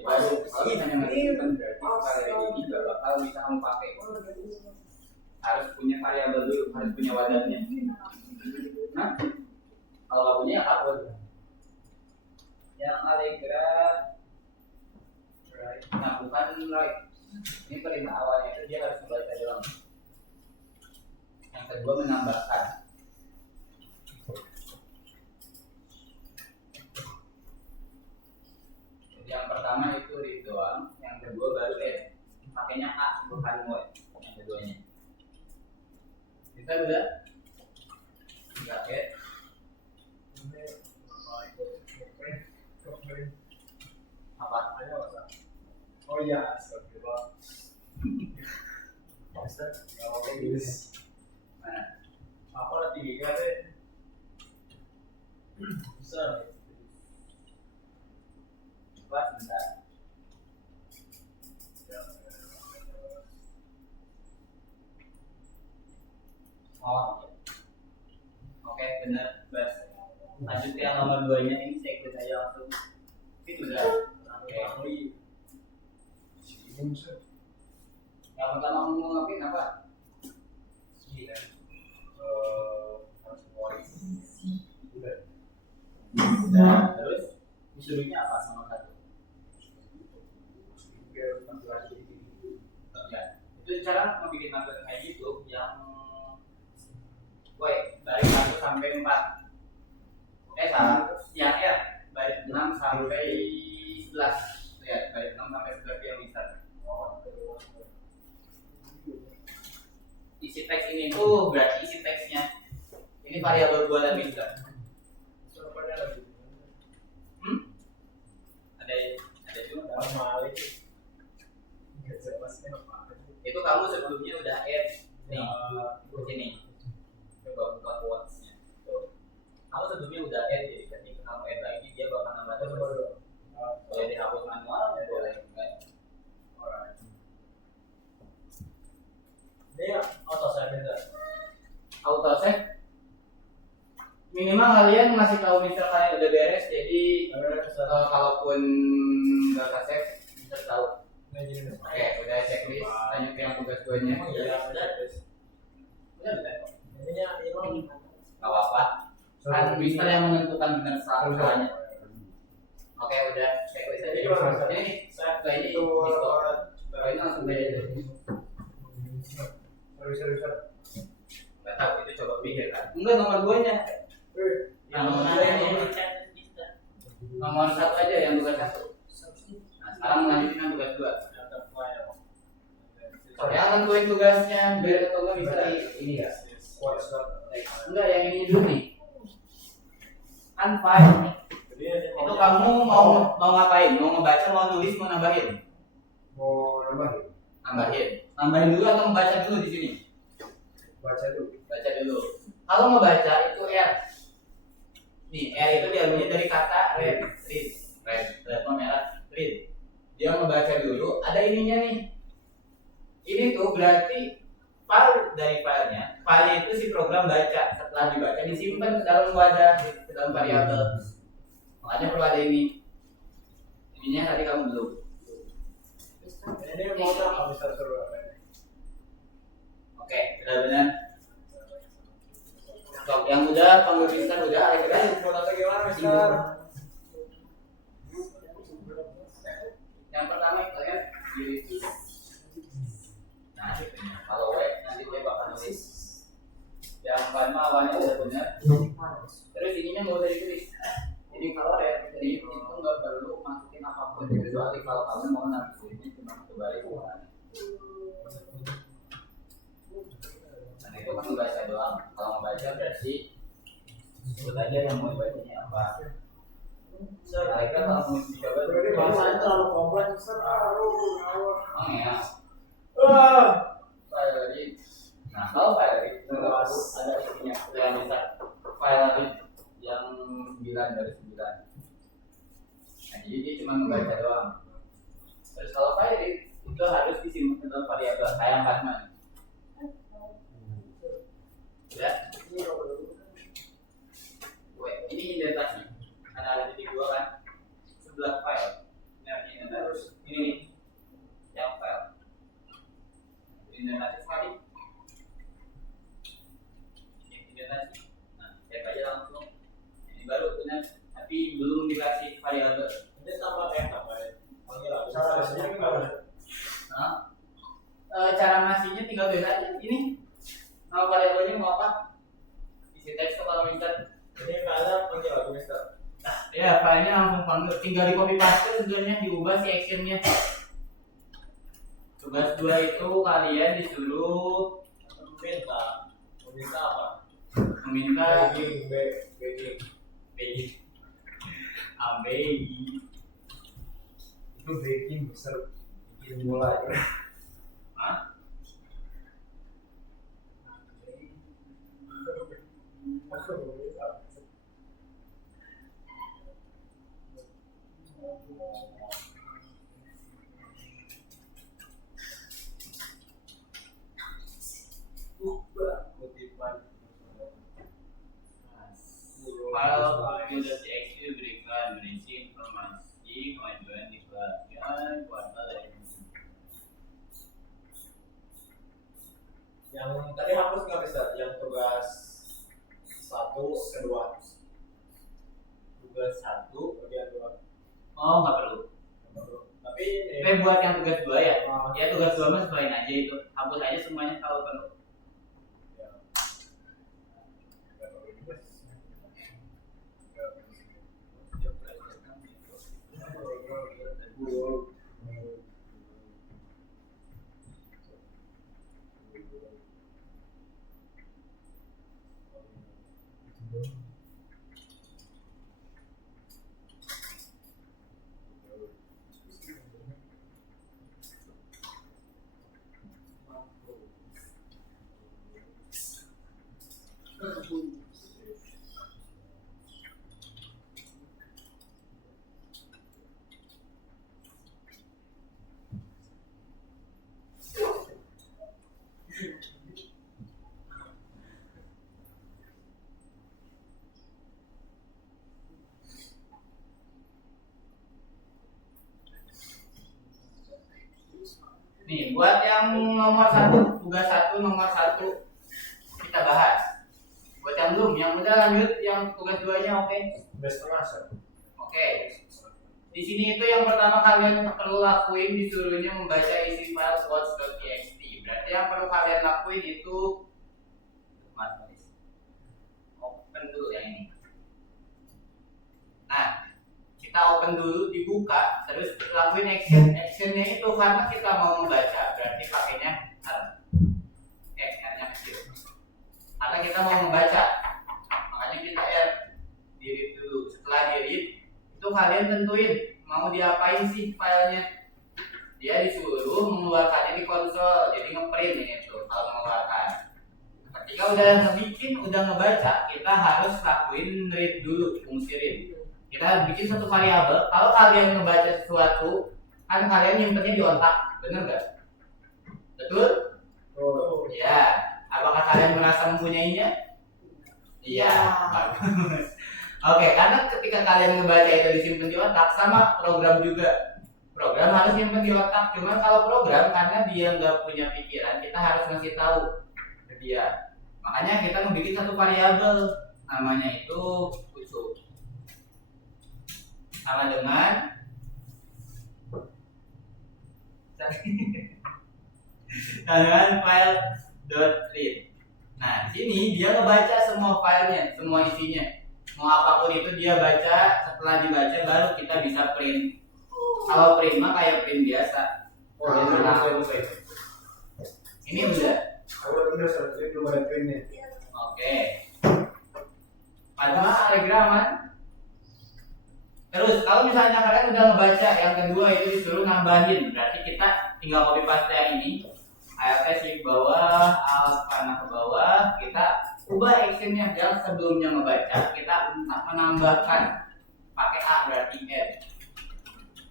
Kalau misalnya nggak disimpan berarti variabel ini nggak bakal bisa kamu pakai. Harus punya variabel dulu, harus punya wadahnya. Nah, kalau nggak punya ya kabur. Yang Allegra, nah bukan right. Ini perintah awalnya itu dia harus membaca doang. Yang kedua menambahkan. Jadi yang pertama itu read doang, yang kedua baru pakainya A bukan Y. Yang keduanya. Kita udah enggak ya? Apa? Oh iya, astagfirullah. Master, kalau Inggris. Mana? Apa ada 3 deh? Bisa. Coba sebentar. Oh, oke benar, Bas. Lanjut ke yang nomor 2-nya ini saya ikut aja langsung. Ini udah. Oke. Yang pertama mau ngapain apa? Udah. Terus disuruhnya apa nomor 1? Ya. Itu cara membuat tampilan kayak gitu yang baris 1 sampai 4. Salah. Yang baris 6 sampai 11. Lihat, baris 6 sampai 11 yang bisa. Isi teks ini tuh berarti isi teksnya. Ini variabel 2 lagi juga. Ada juga. Itu kamu sebelumnya udah add nih di sini. Coba buka quotes-nya. Tuh. Kamu sebelumnya udah add, jadi ketika kamu add lagi dia bakal nambah terus. Boleh dihapus manual, boleh enggak. Alright. Dia auto save enggak? Auto save. Minimal kalian masih tahu Mister kalian udah beres, jadi kalaupun data save bisa tahu. Oke, udah checklist. Lanjut ke yang tugas 2-nya. Udah. Gak apa-apa. Kan Mister yang menentukan benar salahnya. Oke, udah checklist aja. Ini setelah ini setelah ini langsung beda dulu. Gak tahu itu coba pikir kan. Enggak, nomor 2-nya. Yang nomor 2 ini. Nomor 1 aja yang tugas 1. Nah, sekarang melanjutkan tugas 2. Yang nentuin tugasnya biar atau enggak bisa ini ya. Enggak, yang ini dulu nih. Kan file. Itu kamu mau ngapain? Mau ngebaca, mau nulis, mau nambahin? Mau Nambahin dulu atau membaca dulu di sini? baca dulu. Baca dulu. Kalau ngebaca itu R. Nih, R itu diambilnya dari kata read. Read. Dia ngebaca dulu, ada ininya nih. Ini tuh berarti file dari filenya. Filenya itu si program baca. Setelah dibaca disimpan ke dalam wadah, ke dalam variabel. Makanya perlu ada ini. Ininya tadi kamu belum. Ini mau tak bisa suruh apa? Oke, benar-benar. Stop. Yang udah panggil Mister udah. Akhirnya Mau tata gimana, Mister? yang pertama kalian pilih. Nah, kalau W nanti dia bakal nulis. Yang pertama awalnya udah benar. Terus ininya mau dari tulis. Jadi kalau jadi itu nggak perlu masukin apapun gitu kecuali kalau kamu mau nafsunya cuma satu baris doang. Nah itu kan membaca doang. Kalau membaca berarti sebut aja yang mau dibacanya apa. Kira-kira kalau mau dicoba Bahasanya terlalu kompleks. oh ya. Wah. File read. Nah kalau file read itu ada isinya yang bisa file read yang 9 dari 9. Nah jadi dia cuma membaca doang. Terus kalau file read itu harus disimpan dalam variabel kayak Fatma. Ya. Ini indentasi. Karena ada titik 2 kan sebelah file. Nah ini harus ini nih yang file. Indentasi sekali. Indentasi. Nah, cek aja langsung. Ini baru benar, tapi belum dikasih variabel. Ini tambah apa ya? Caranya gimana? Nah, cara ngasihnya tinggal tulis aja. Ini nama variabelnya mau apa? Isi teks atau kalau minta. Jadi ada panggil lagi Mister. Ya, filenya langsung panggil. Tinggal di copy paste sebenarnya diubah si actionnya. Tugas 2 itu kalian disuruh meminta apa? meminta Begging. begging. Itu begging besar bikin mulai. Hah? File user.txt diberikan berisi informasi kemajuan di bagian kuartal dari Yang tadi hapus nggak Mister? Yang tugas 1 kedua. tugas 1. Bagian 2. Oh nggak perlu. Tapi Buat yang tugas 2 ya? Ah. Ya tugas 2 mah sesuaiin aja itu. Hapus aja semuanya kalau perlu. Nih, buat yang nomor 1, tugas 1 nomor 1 kita bahas. Buat yang belum, yang udah lanjut yang tugas 2-nya oke. udah setengah Sir. Oke. Di sini itu yang pertama kalian perlu lakuin disuruhnya membaca isi file swatch.txt. Berarti yang perlu kalian lakuin itu open dulu yang ini. Nah, kita open dulu, dibuka, terus lakuin actionnya itu karena kita mau membaca, berarti pakainya R-nya kecil. Karena kita mau membaca, makanya kita di read dulu. Setelah di read, itu kalian tentuin mau diapain sih filenya. Dia disuruh mengeluarkannya di konsol, jadi ngeprint itu kalau mengeluarkan. Ketika udah ngebikin, udah ngebaca, kita harus lakuin read dulu, fungsi read. Kita bikin satu variabel. Kalau kalian ngebaca sesuatu, kan kalian nyimpennya di otak, bener nggak? Betul? Oh. Ya. Apakah kalian merasa mempunyainya? Iya. Bagus. Oke, karena ketika kalian ngebaca itu disimpan di otak, sama program juga. Program harus nyimpen di otak. Cuman kalau program karena dia nggak punya pikiran, kita harus ngasih tahu ke dia. Makanya kita membuat satu variabel, namanya itu usul. Sama dengan file .read. Nah, di sini dia ngebaca semua filenya, semua isinya. Mau apapun itu dia baca, setelah dibaca baru kita bisa print. Kalau print mah kayak print biasa. Oh, ini udah selesai. Ini udah. Aku udah selesai belum ada printnya. Oke. Padahal Allegra aman. Terus kalau misalnya kalian udah ngebaca yang kedua itu disuruh nambahin, berarti kita tinggal copy paste yang ini. Alt shift bawah, alt panah ke bawah, kita ubah actionnya yang sebelumnya ngebaca, kita menambahkan pakai A berarti add.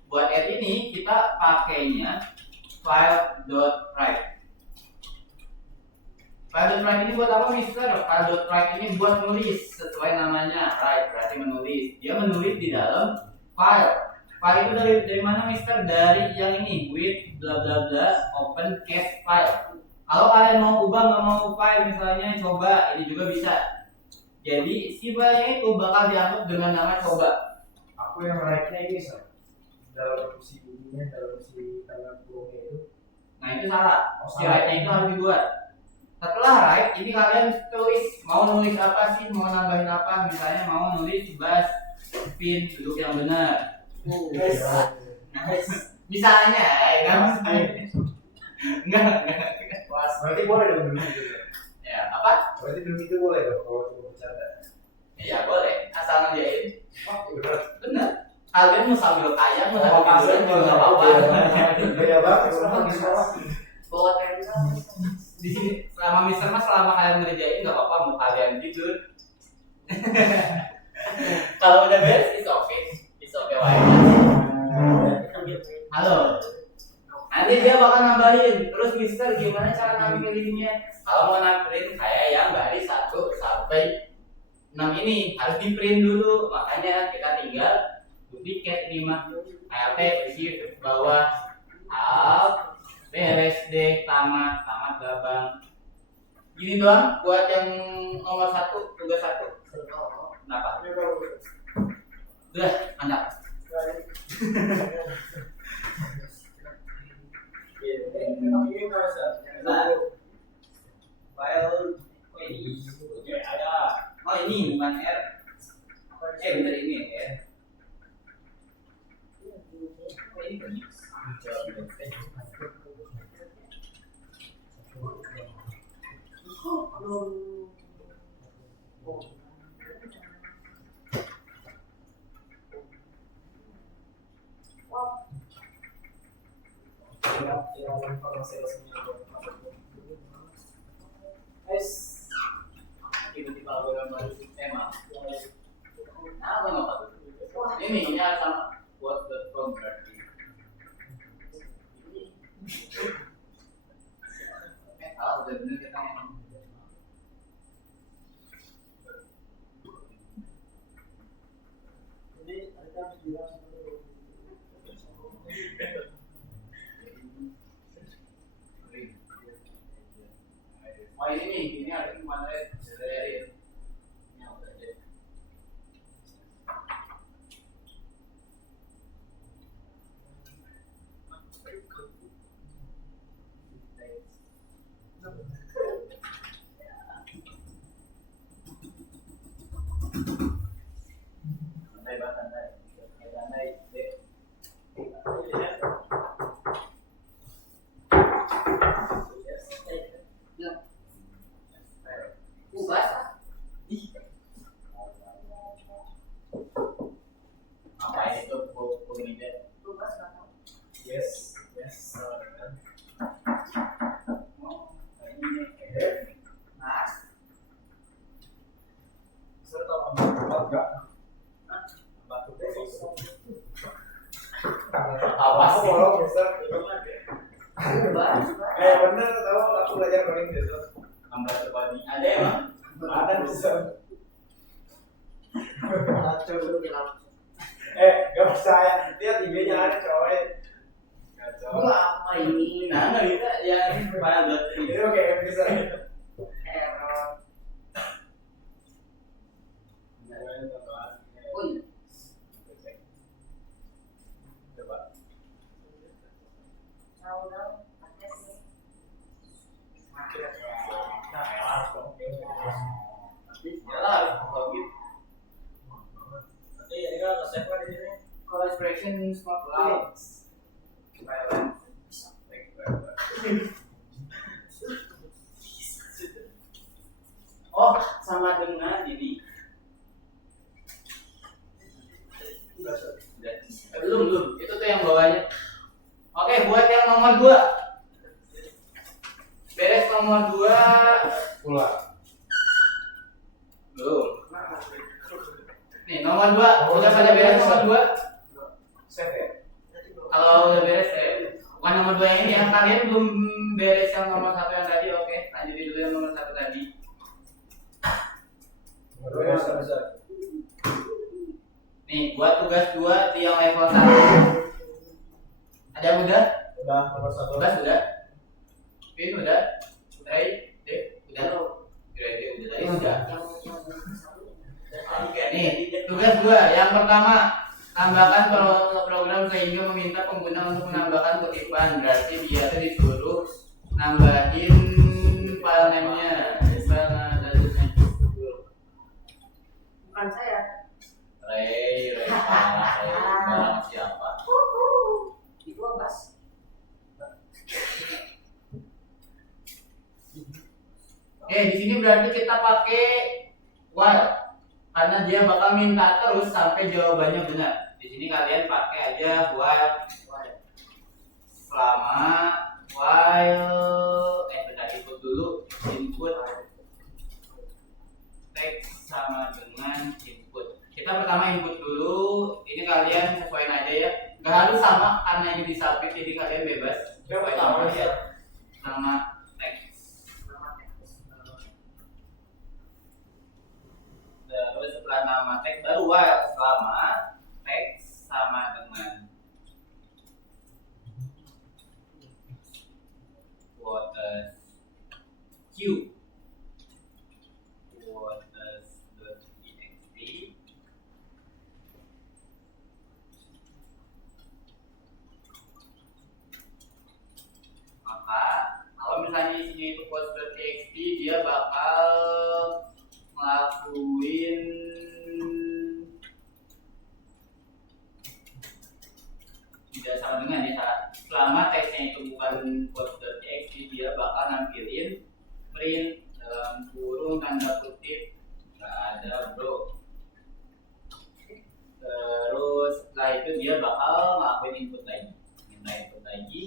Buat add ini kita pakainya file.write. File.write ini buat apa, Mister? File.write ini buat nulis sesuai namanya, write berarti menulis. Dia menulis di dalam file. File itu dari mana, Mister? Dari yang ini, with bla bla bla open cache file. Kalau kalian mau ubah nggak mau file misalnya coba, ini juga bisa. Jadi si filenya itu bakal diangkut dengan nama coba. Aku yang write-nya ini sir. Dalam si bunyinya, dalam si tanda kurungnya itu. Nah itu salah. Oh, Si salah. write-nya itu harus dibuat. Setelah write, ini kalian tulis mau nulis apa sih, mau nambahin apa, misalnya mau nulis bas pin duduk yang benar. Guys, Misalnya, enggak. pas. Berarti boleh dong dulu gitu. Ya, apa? Berarti dulu itu boleh dong kalau cuma bercanda. Iya, boleh. Asal ngerjain. Oh, bener. Bener. Kalian mau sambil kaya, mau sambil Pasal tiduran juga nggak apa-apa. Beda banget sama di sekolah. Bawa terminal. Di sini selama Mister Mas selama kalian ngerjain nggak apa-apa, mau kalian tidur. Kalau udah beres, it's okay, wae. Halo. Nanti dia bakal nambahin. Terus Mister gimana cara nambahinnya? Kalau mau nambahin kayak yang baris 1 sampai 6 ini harus di print dulu. Makanya kita tinggal duplicate ini mah. Alt shift bawah, alt beres deh, tamat gabang. Gini doang buat yang nomor 1, tugas 1. Kenapa? Udah, mantap. Nah, file ini, oke ada. Oh ini bukan R. Bener ini R. Oh ini kan. Tiba-tiba program baru tema. Apa nggak ini harus sama what.com berarti. Salah udah bener kita yang oh ini ada kemana dari ini udah jadi. Yes. Serta membuat enggak? Apa sih? Bener tahu aku belajar coding gitu. Gambar terpadu ada emang? Ada bisa. Gak percaya. Lihat IG-nya ada coy. Kacau. Apa ini? Nah, nggak bisa ya ini file ini. Ini oke bisa. Error. Tahu dong. Pakai sih. Kalau expression smart loud. Oh, sama dengan ini. Udah. Belum. Itu tuh yang bawahnya. Oke, buat yang nomor 2. Beres nomor 2. Pulang. Belum. Nih, nomor 2. Udah pada beres nomor 2? Save ya? Kalau udah beres ya. Bukan nomor 2 yang ini ya. Kalian belum beres yang nomor 1 yang tadi. Oke, lanjutin dulu yang nomor 1 tadi. Nomor 2 bisa. Nih, buat tugas 2 di yang level 1. Ada yang udah? Udah nomor 1. Udah? Pin udah? Ray? Udah? Udah tadi udah. Oke, nih, tugas 2. Yang pertama, tambahkan program sehingga meminta pengguna untuk menambahkan kutipan. Berarti dia tuh disuruh nambahin file name-nya. Bukan saya. Ray, barang siapa? Itu Bas. Oke, di sini berarti kita pakai while karena dia bakal minta terus sampai jawabannya benar. Di sini kalian pakai aja while selama while bentar, input dulu, input teks sama dengan input. Kita pertama input dulu, ini kalian sesuaiin aja ya. Gak harus sama karena ini disubmit, jadi kalian bebas. Sesuaiin sama ya. Nama teks. Terus setelah nama teks baru while selama teks sama dengan quotes q quotes.txt maka kalau misalnya isinya itu quotes.txt dia bakal ngelakuin tidak sama dengan ya, selama teksnya itu bukan quotes.txt dia bakal nampilin print dalam kurung tanda kutip nggak ada bro. Terus setelah itu dia bakal ngelakuin input lagi, minta input lagi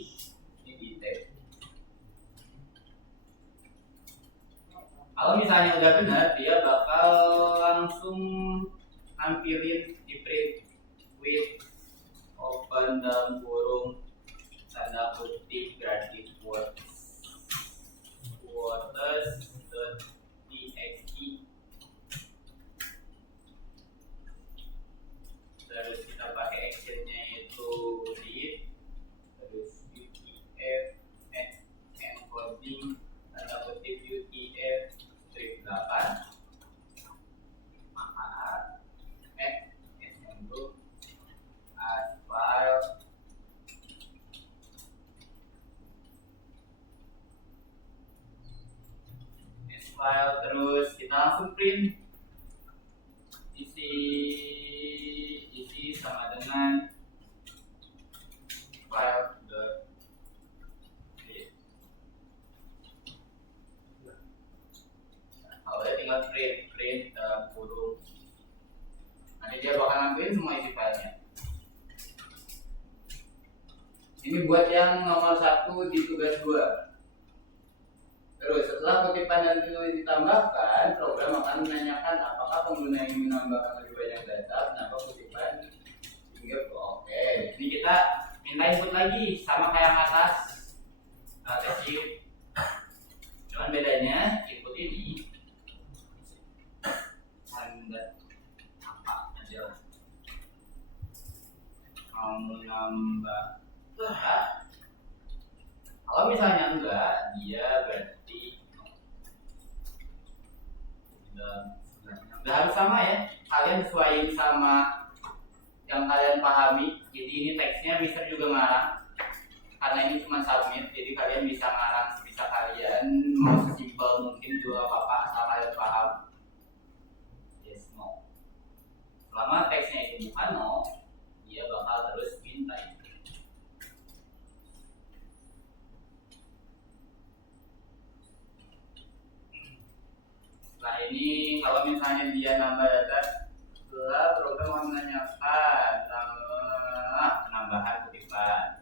ini di teks. Kalau misalnya udah benar, dia bakal langsung nampilin di print with open dalam kurung tanda kutip graphic quotes.txt. Terus kita pakai actionnya itu read, terus UTF encoding tanda kutip UTF strip 8 maka untuk as file terus kita langsung print isi sama dengan file kalau dia tinggal print dalam kurung nanti dia bakal ngambilin semua isi filenya. Ini buat yang nomor 1 di tugas 2. Terus setelah kutipan dan penulis ditambahkan, program akan menanyakan apakah pengguna ingin menambahkan lebih banyak data, kenapa kutipan hingga oke. Ini kita minta input lagi sama kayak yang atas sheet. Cuman bedanya input ini tanda apa aja mau menambah. Kalau misalnya enggak, dia berarti udah harus sama ya. Kalian sesuaiin sama yang kalian pahami. Jadi ini teksnya Mister juga ngarang karena ini cuma submit. Jadi kalian bisa ngarang sebisa kalian, mau sesimpel mungkin juga apa-apa asal kalian paham. Yes, no. Selama teksnya itu bukan no, dia bakal terus print misalnya dia nambah data setelah program mau menanyakan penambahan kutipan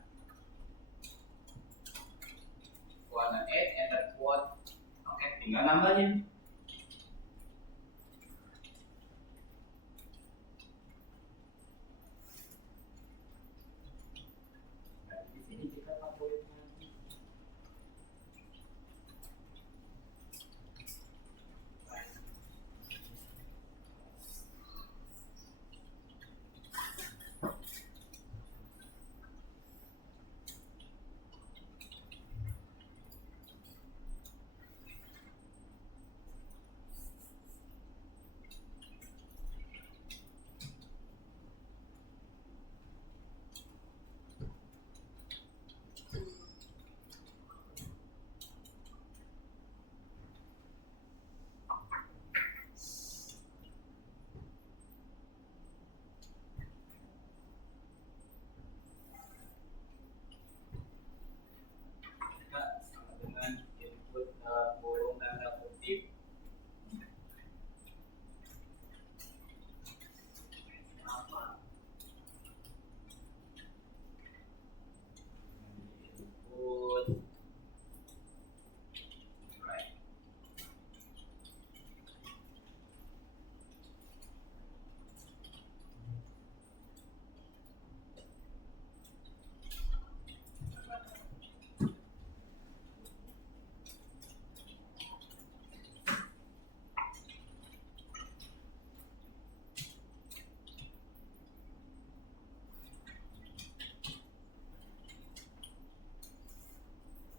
quote add enter quote. Oke, tinggal nambahin. Nah, di sini kita favorit lagi. Sama dengan input kurung tanda kutip sama input right.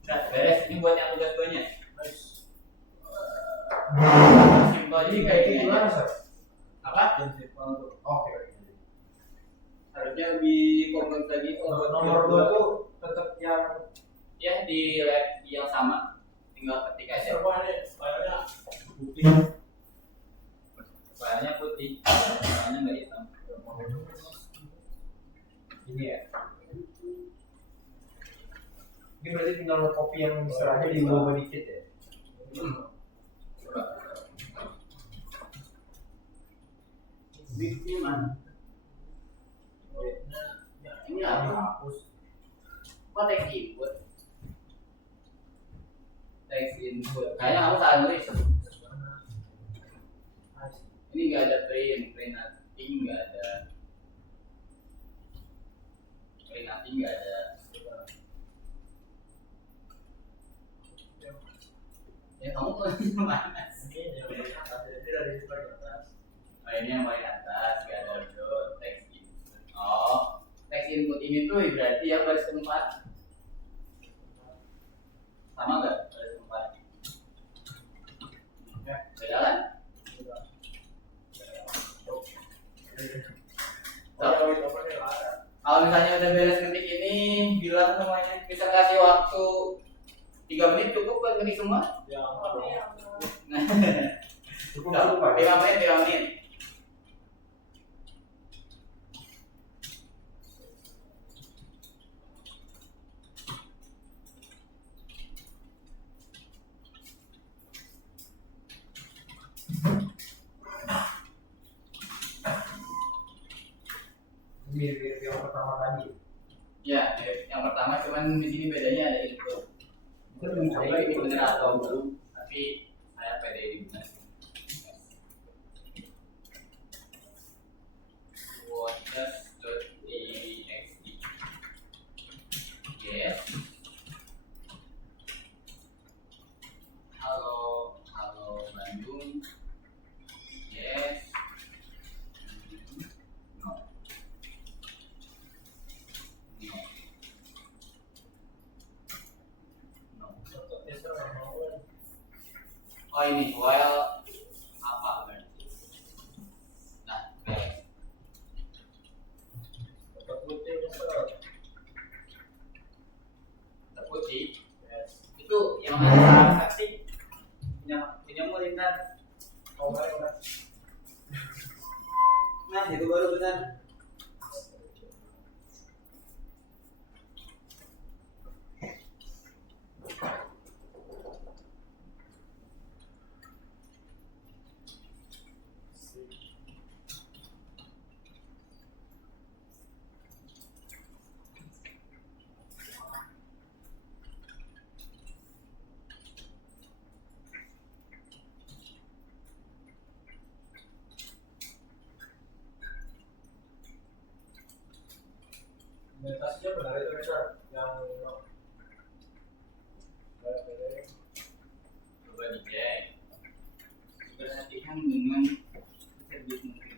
Nah, beres. Ini buat yang tugas 2-nya. Nice. Simpel aja Jadi kayak kayak gini gimana, aja. Sir? Apa? Oke. Harusnya lebih kompleks lagi. Nomor 2 tuh tetap yang Ya di lab yang sama, tinggal ketik aja. apa nih? Filenya putih. Filenya putih, filenya nggak hitam. Ini ya. Ini berarti tinggal copy yang istilahnya diubah dikit ya. Coba. Bignya mana? Ini apa? Hapus. Kok text input? Text input. Kayaknya aku salah nulis. Ini nggak ada print nothing nggak ada. Print nothing nggak ada. Ya kamu mana sih? Ini yang paling atas. Ini dari paling atas. Oh, ini yang paling atas nggak ada dot text input. Oh, text input ini tuh berarti yang baris keempat. Sama nggak baris keempat? Ya. Beda kan? Kalau misalnya udah beres ngetik ini, bilang semuanya. Bisa kasih waktu 3 menit cukup buat ngetik semua? Ya, Nah, cukup Pak. 5 menit, 5 menit. Mirip-mirip yang pertama tadi. Ya, yang pertama cuman di sini bedanya ada itu. Itu belum coba ini bener atau belum, tapi saya pede di bener. Watches.txt. Yes. Halo, halo Bandung. Yes. No. No. Oh ini while apa berarti? Nah, beres. Terputih. Itu yang mana saksi? Punya muridkan. Nah, itu baru benar. Dokumentasinya benar itu Mister yang Coba dicek. Perhatikan dengan sedikit mungkin.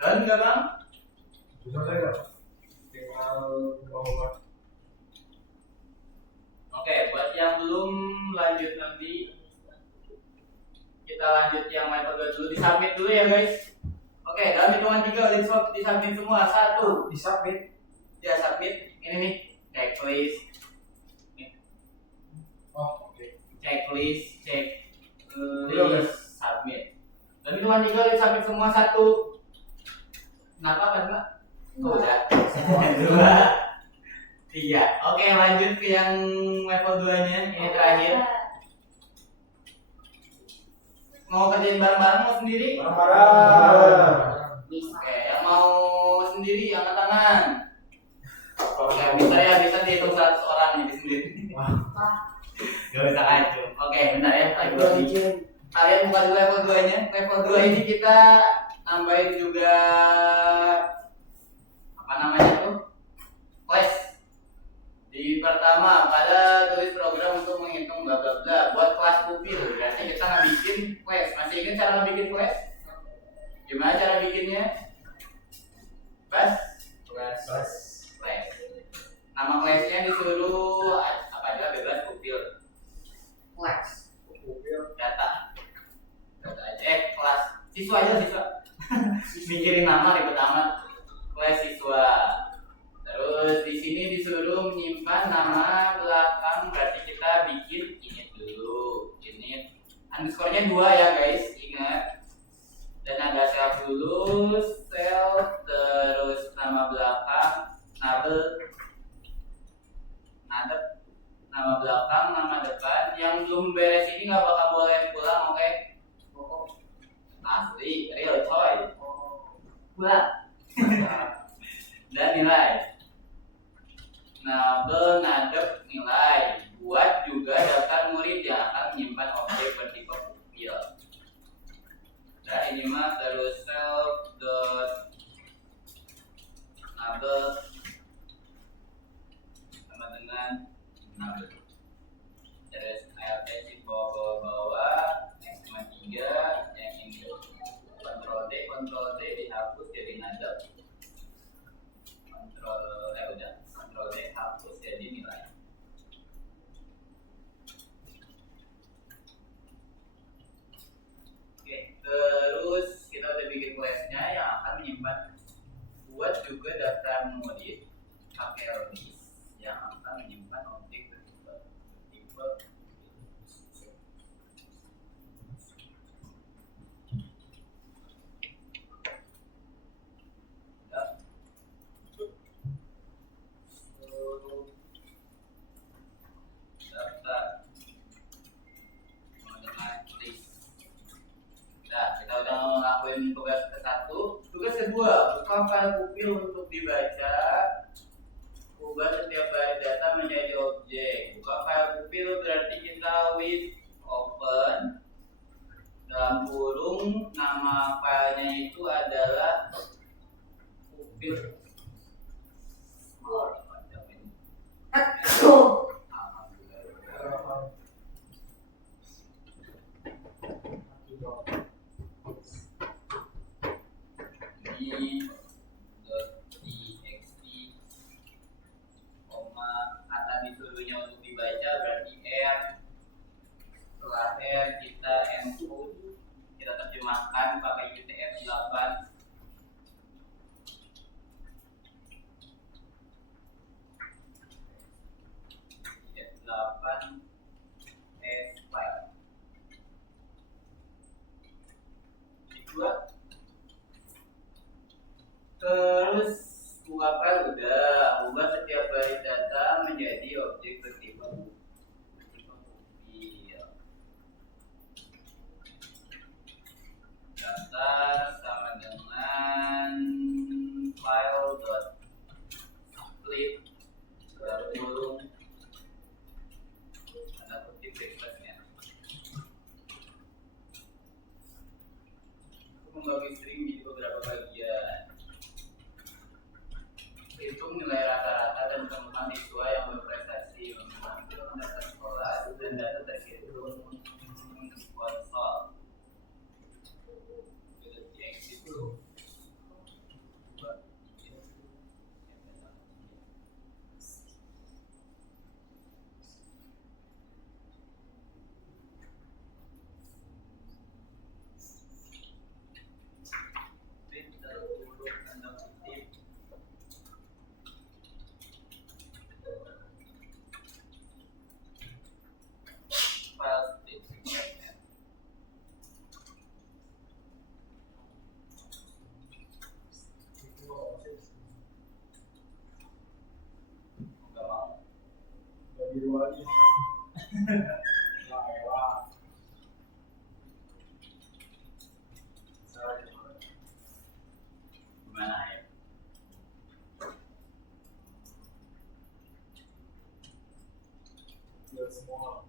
Dan enggak bang? Bisa saya tinggal bawa. Oke, buat yang belum lanjut nanti kita lanjut yang level 2 dulu, disubmit dulu ya guys. Oke, dalam hitungan 3 disubmit semua. 1 Disubmit. ya submit. Ini nih checklist. Oh, oke. Checklist, Belum, ya? submit. Dalam hitungan 3 disubmit semua. 1. Kenapa kan Mbak? Oh, udah. 2 3. Oke, lanjut ke yang level 2 nya. Ini terakhir. Mau kerjain bareng-bareng mau sendiri? Bareng-bareng. Bisa. Oke, yang mau sendiri angkat tangan. Oke, bisa ya, bisa dihitung 100 orang ini sendiri. Gak bisa aja. Oke, bentar ya, lagi. Kalian buka dulu level 2 nya. Level 2 ini kita tambahin juga apa namanya tuh? Kelas. Di pertama pada tulis program untuk menghitung bla bla bla buat kelas pupil. Berarti kita bikin kelas. Masih ingat cara bikin kelas? Gimana cara bikinnya? Bas? Bas. Kelas. Nama kelasnya disuruh apa aja bebas pupil. Flex. Data aja kelas siswa aja siswa mikirin nama ribet amat kelas siswa terus di sini disuruh menyimpan nama belakang berarti kita bikin init dulu init underscore-nya 2 ya guys ingat dan ada self dulu self terus nama belakang nama belakang nama depan yang belum beres ini nggak bakal boleh pulang oke? Asli, real coy. Pulang. Dan nilai. Nabel nadep nilai. Buat juga daftar murid yang akan menyimpan objek bertipe pupil. Nah ini mah terus self dot nabel sama dengan nabel. Terus ALT di bawah next cuma 3 yang ini Ctrl D dihapus jadi nadep Ctrl D hapus jadi nilai. Oke, terus kita udah bikin kelasnya yang akan menyimpan buat juga daftar murid pakai list yang akan menyimpan objek bertipe daftar dengan list. Nah, kita udah ngelakuin tugas ke-1. Tugas kedua, buka file pupil untuk dibaca. Ubah setiap baris data menjadi objek. Buka file pupil berarti kita with open dalam kurung nama filenya itu adalah pupil. Ini .txt kata disuruhnya untuk dibaca berarti R setelah R kita encode kita terjemahkan pakai UTF-8 S file kedua terus ubah file udah ubah setiap baris data menjadi objek bertipe pupil daftar sama dengan file dot split kurung ada kutip requestnya aku membagi string di beberapa bagian hitung nilai rata-rata dan temukan siswa yang berprestasi mengambil data sekolah dan data terkirim di konsol. Jadi lagi. Nah, elah. buat semua.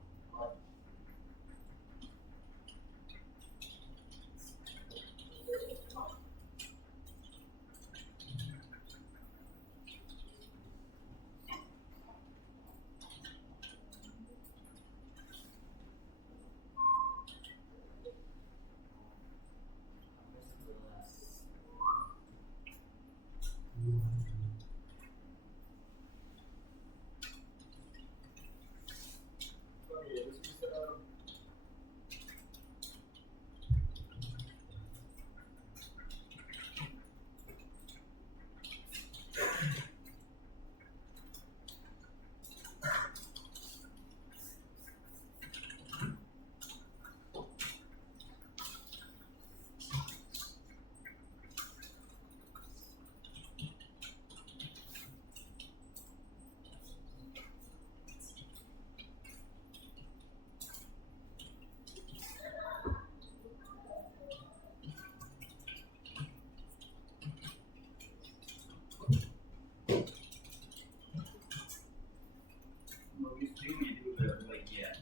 Bagus juga itu udah bagian.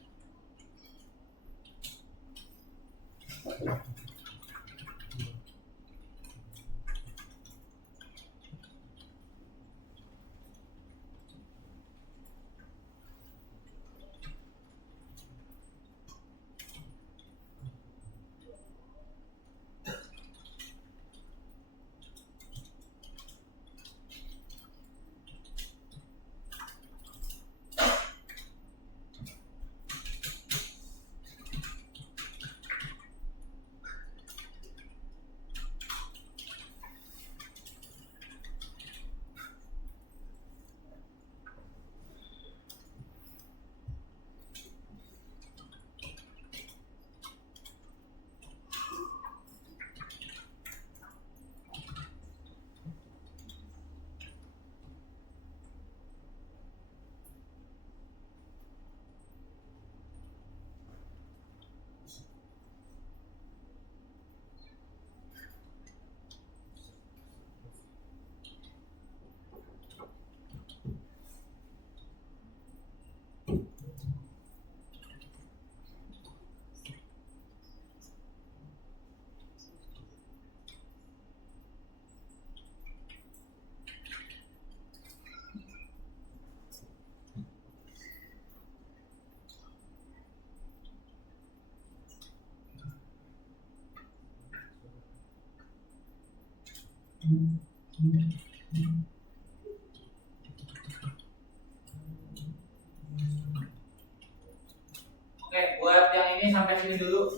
Oke, buat yang ini sampai sini dulu.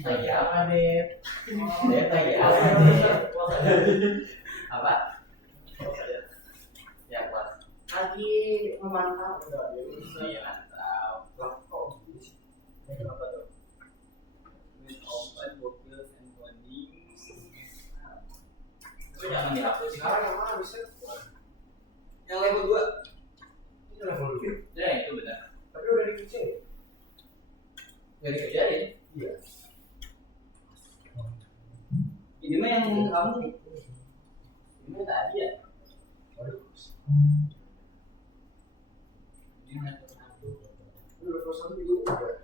Lagi apa, Dep? Dep lagi apa, Dep? Apa? Ya, kelas. Lagi memantau. Iya, mantap. Kenapa tuh? With open vocals and coding. Itu jangan dihapus sih. Sekarang yang mana bisa? Yang level 2. Ini level 2. Ya, itu benar. Tapi udah dikecil. Gak dikerjain. Iya. Ini mah yang kamu. Ini mah tadi ya. Ini level 1. Ini level 1 juga udah.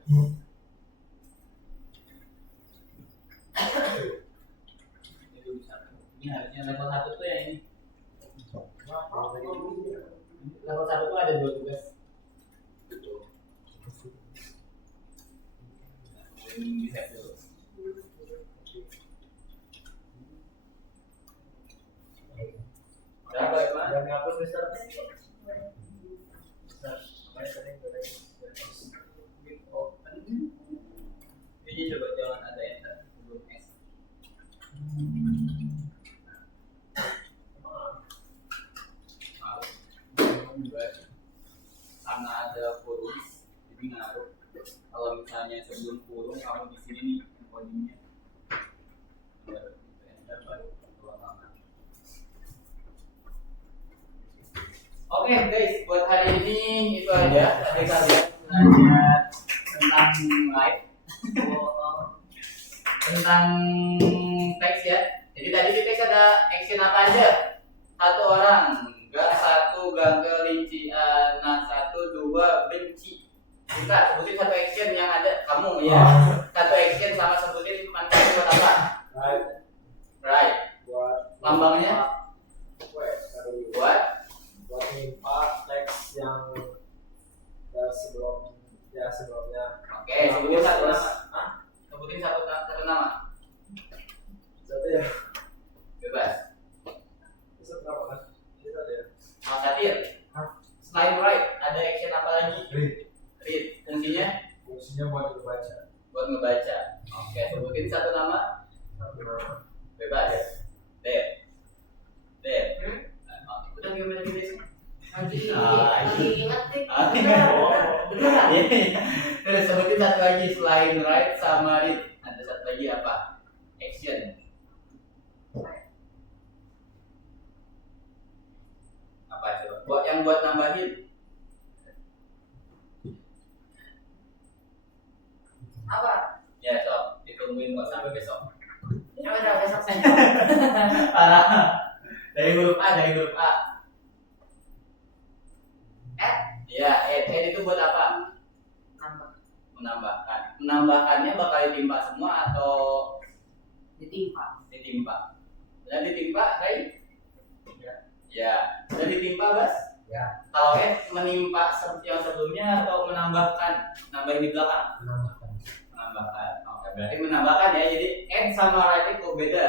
Itu bisa. Ini harusnya level 1 tuh ya ini. Level 1 tuh ada 2 tugas. Ini bisa dulu. Udah baik banget. Yang ngapus Mister. Apa yang tadi gue Ini coba jangan ada enter sebelum S. Karena ada kurung, jadi ngaruh. Kalau misalnya sebelum kurung kamu di sini nih codingnya. Enter baru keluar lama. Oke guys, buat hari ini itu aja. Tadi kalian belajar tentang live, tentang action apa aja? Satu orang, gang satu, gang kelinci, anak satu, dua, benci. Kita sebutin satu action yang ada kamu ya. Satu action sama sebutin manfaatnya buat apa? Right. Right. Buat Lambangnya? Buat buat nimpa teks yang sebelumnya. oke, sebutin satu nama. Sebutin satu nama. Satu ya. Bebas. Bisa berapa kan? Ini tadi ya. Satir. Selain right, ada action apa lagi? Read. Read. Fungsinya Fungsinya buat dibaca. buat ngebaca. Oke, sebutin satu nama. Satu nama. Bebas. Dep. Udah gimana lagi sih? Lagi ngetik. Beneran. Iya. Terus sebutin satu lagi selain right sama read. Ada satu lagi apa? Action. Apa coba? Buat nambahin. Apa? Ya, sob. Ditungguin kok sampai besok. Ya udah besok saja. Parah. Dari huruf A. Iya, itu buat apa? Nambah. Menambahkan. Menambahkannya bakal ditimpa semua atau Ditimpa. ditimpa? Udah ditimpa, Ray? Ya. Udah ditimpa, Bas? Ya. Kalau menimpa yang sebelumnya atau menambahkan? Nambahin di belakang? Menambahkan. Oke, berarti menambahkan ya. Jadi sama right itu beda.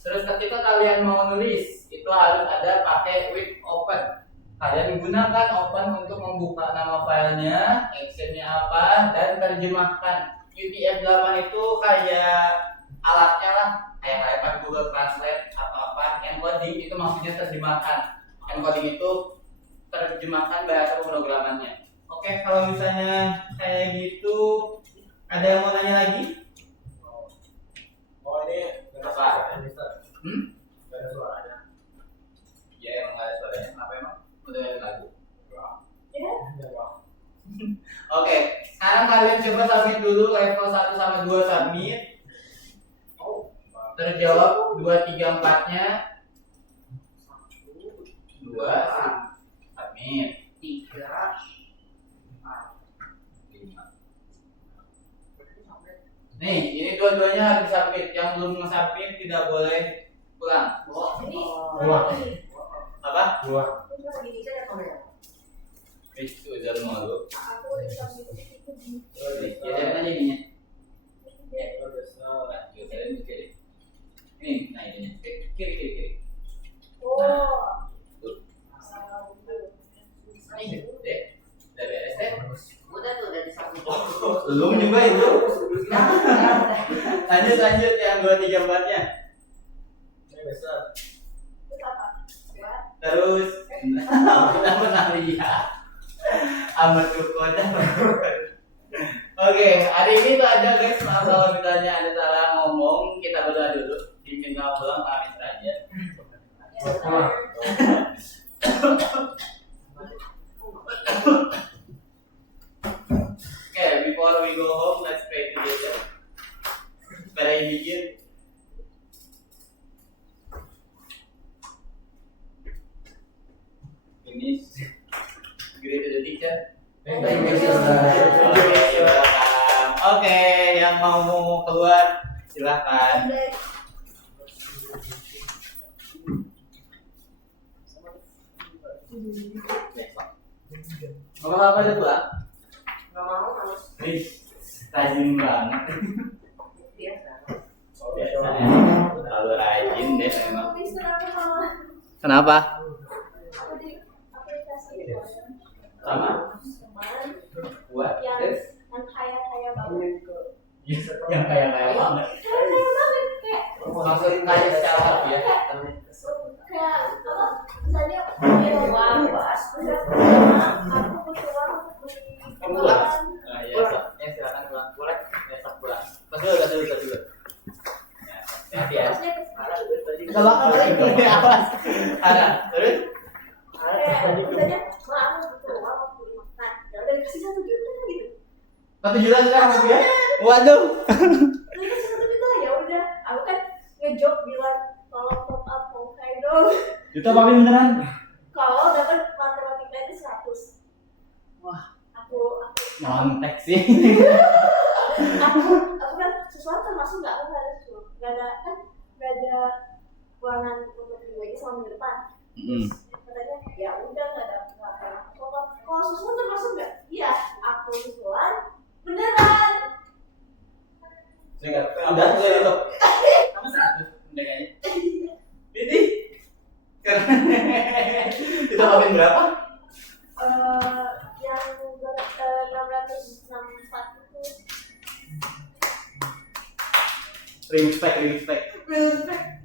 Terus ketika kalian mau nulis, itu harus ada pakai with open. Kalian gunakan open untuk membuka nama filenya, actionnya apa, dan terjemahkan. UTF-8 itu kayak alatnya lah, kayak Google Translate atau apa. Encoding itu maksudnya terjemahkan. Encoding itu terjemahkan bahasa pemrogramannya. Oke, kalau misalnya kayak gitu, ada yang mau nanya lagi? Oh ini nggak ada Apa? suaranya, Mister. Nggak ada suaranya. Ya, emang nggak ada suaranya. Kenapa emang? Udah ada lagu. Ya Pak. Oke, sekarang kalian coba submit dulu level 1 sama 2 submit. Terjawab 2, 3, 4-nya. 2 submit. 3. 5. Nih, ini dua-duanya harus submit. Yang belum nge-submit tidak boleh pulang. Dua. Apa? Dua. Itu udah malu. Terus, Ya, saya tanya ininya. terus, Nah, coba saya lihat kiri. Ini, nah ininya. Kiri. Nih, deh. Udah beres deh. Udah tuh udah disambung. Belum juga itu. Lanjut yang 2, 3, 4-nya. ini besar. Terus udah pernah lihat. Amat kota. Oke, hari ini tuh aja guys. Kalau misalnya ada salah ngomong, kita berdoa dulu. Diminta pulang pamit aja. Okay, before we go home, let's pray together. Para begin. Finish. Greet to the teacher. Thank you, you, Oke, welcome. Oke, yang mau keluar silahkan. Ngomong apa aja pulang? Gak mau harus Ih, rajin banget. biasa. Terlalu rajin deh memang. Kenapa? Sama? Buat tes? Yang kaya banget. Maksud kaya secara harfiah. Pulang. Nah, ya, ya silakan pulang. Boleh. Besok pulang. Tos dulu. Hati ya. Kalau kan lagi awas. Ada. Terus? Satu juta sekarang ya? Waduh. Ya udah, aku kan ngejob bilang tolong top up mau kayak Itu apa Min, beneran? Kalau dapat matematika itu 100. Wah. Aku Nyontek sih. aku kan sesuatu termasuk nggak aku harus tuh nggak ada uangan untuk minggu ini sama minggu depan. Katanya ya udah nggak ada kalau susulan termasuk nggak? Iya, aku susulan beneran. Udah tuh itu. Kamu 100 kayaknya. Ini itu Min berapa? Yang 664 itu Respect. respect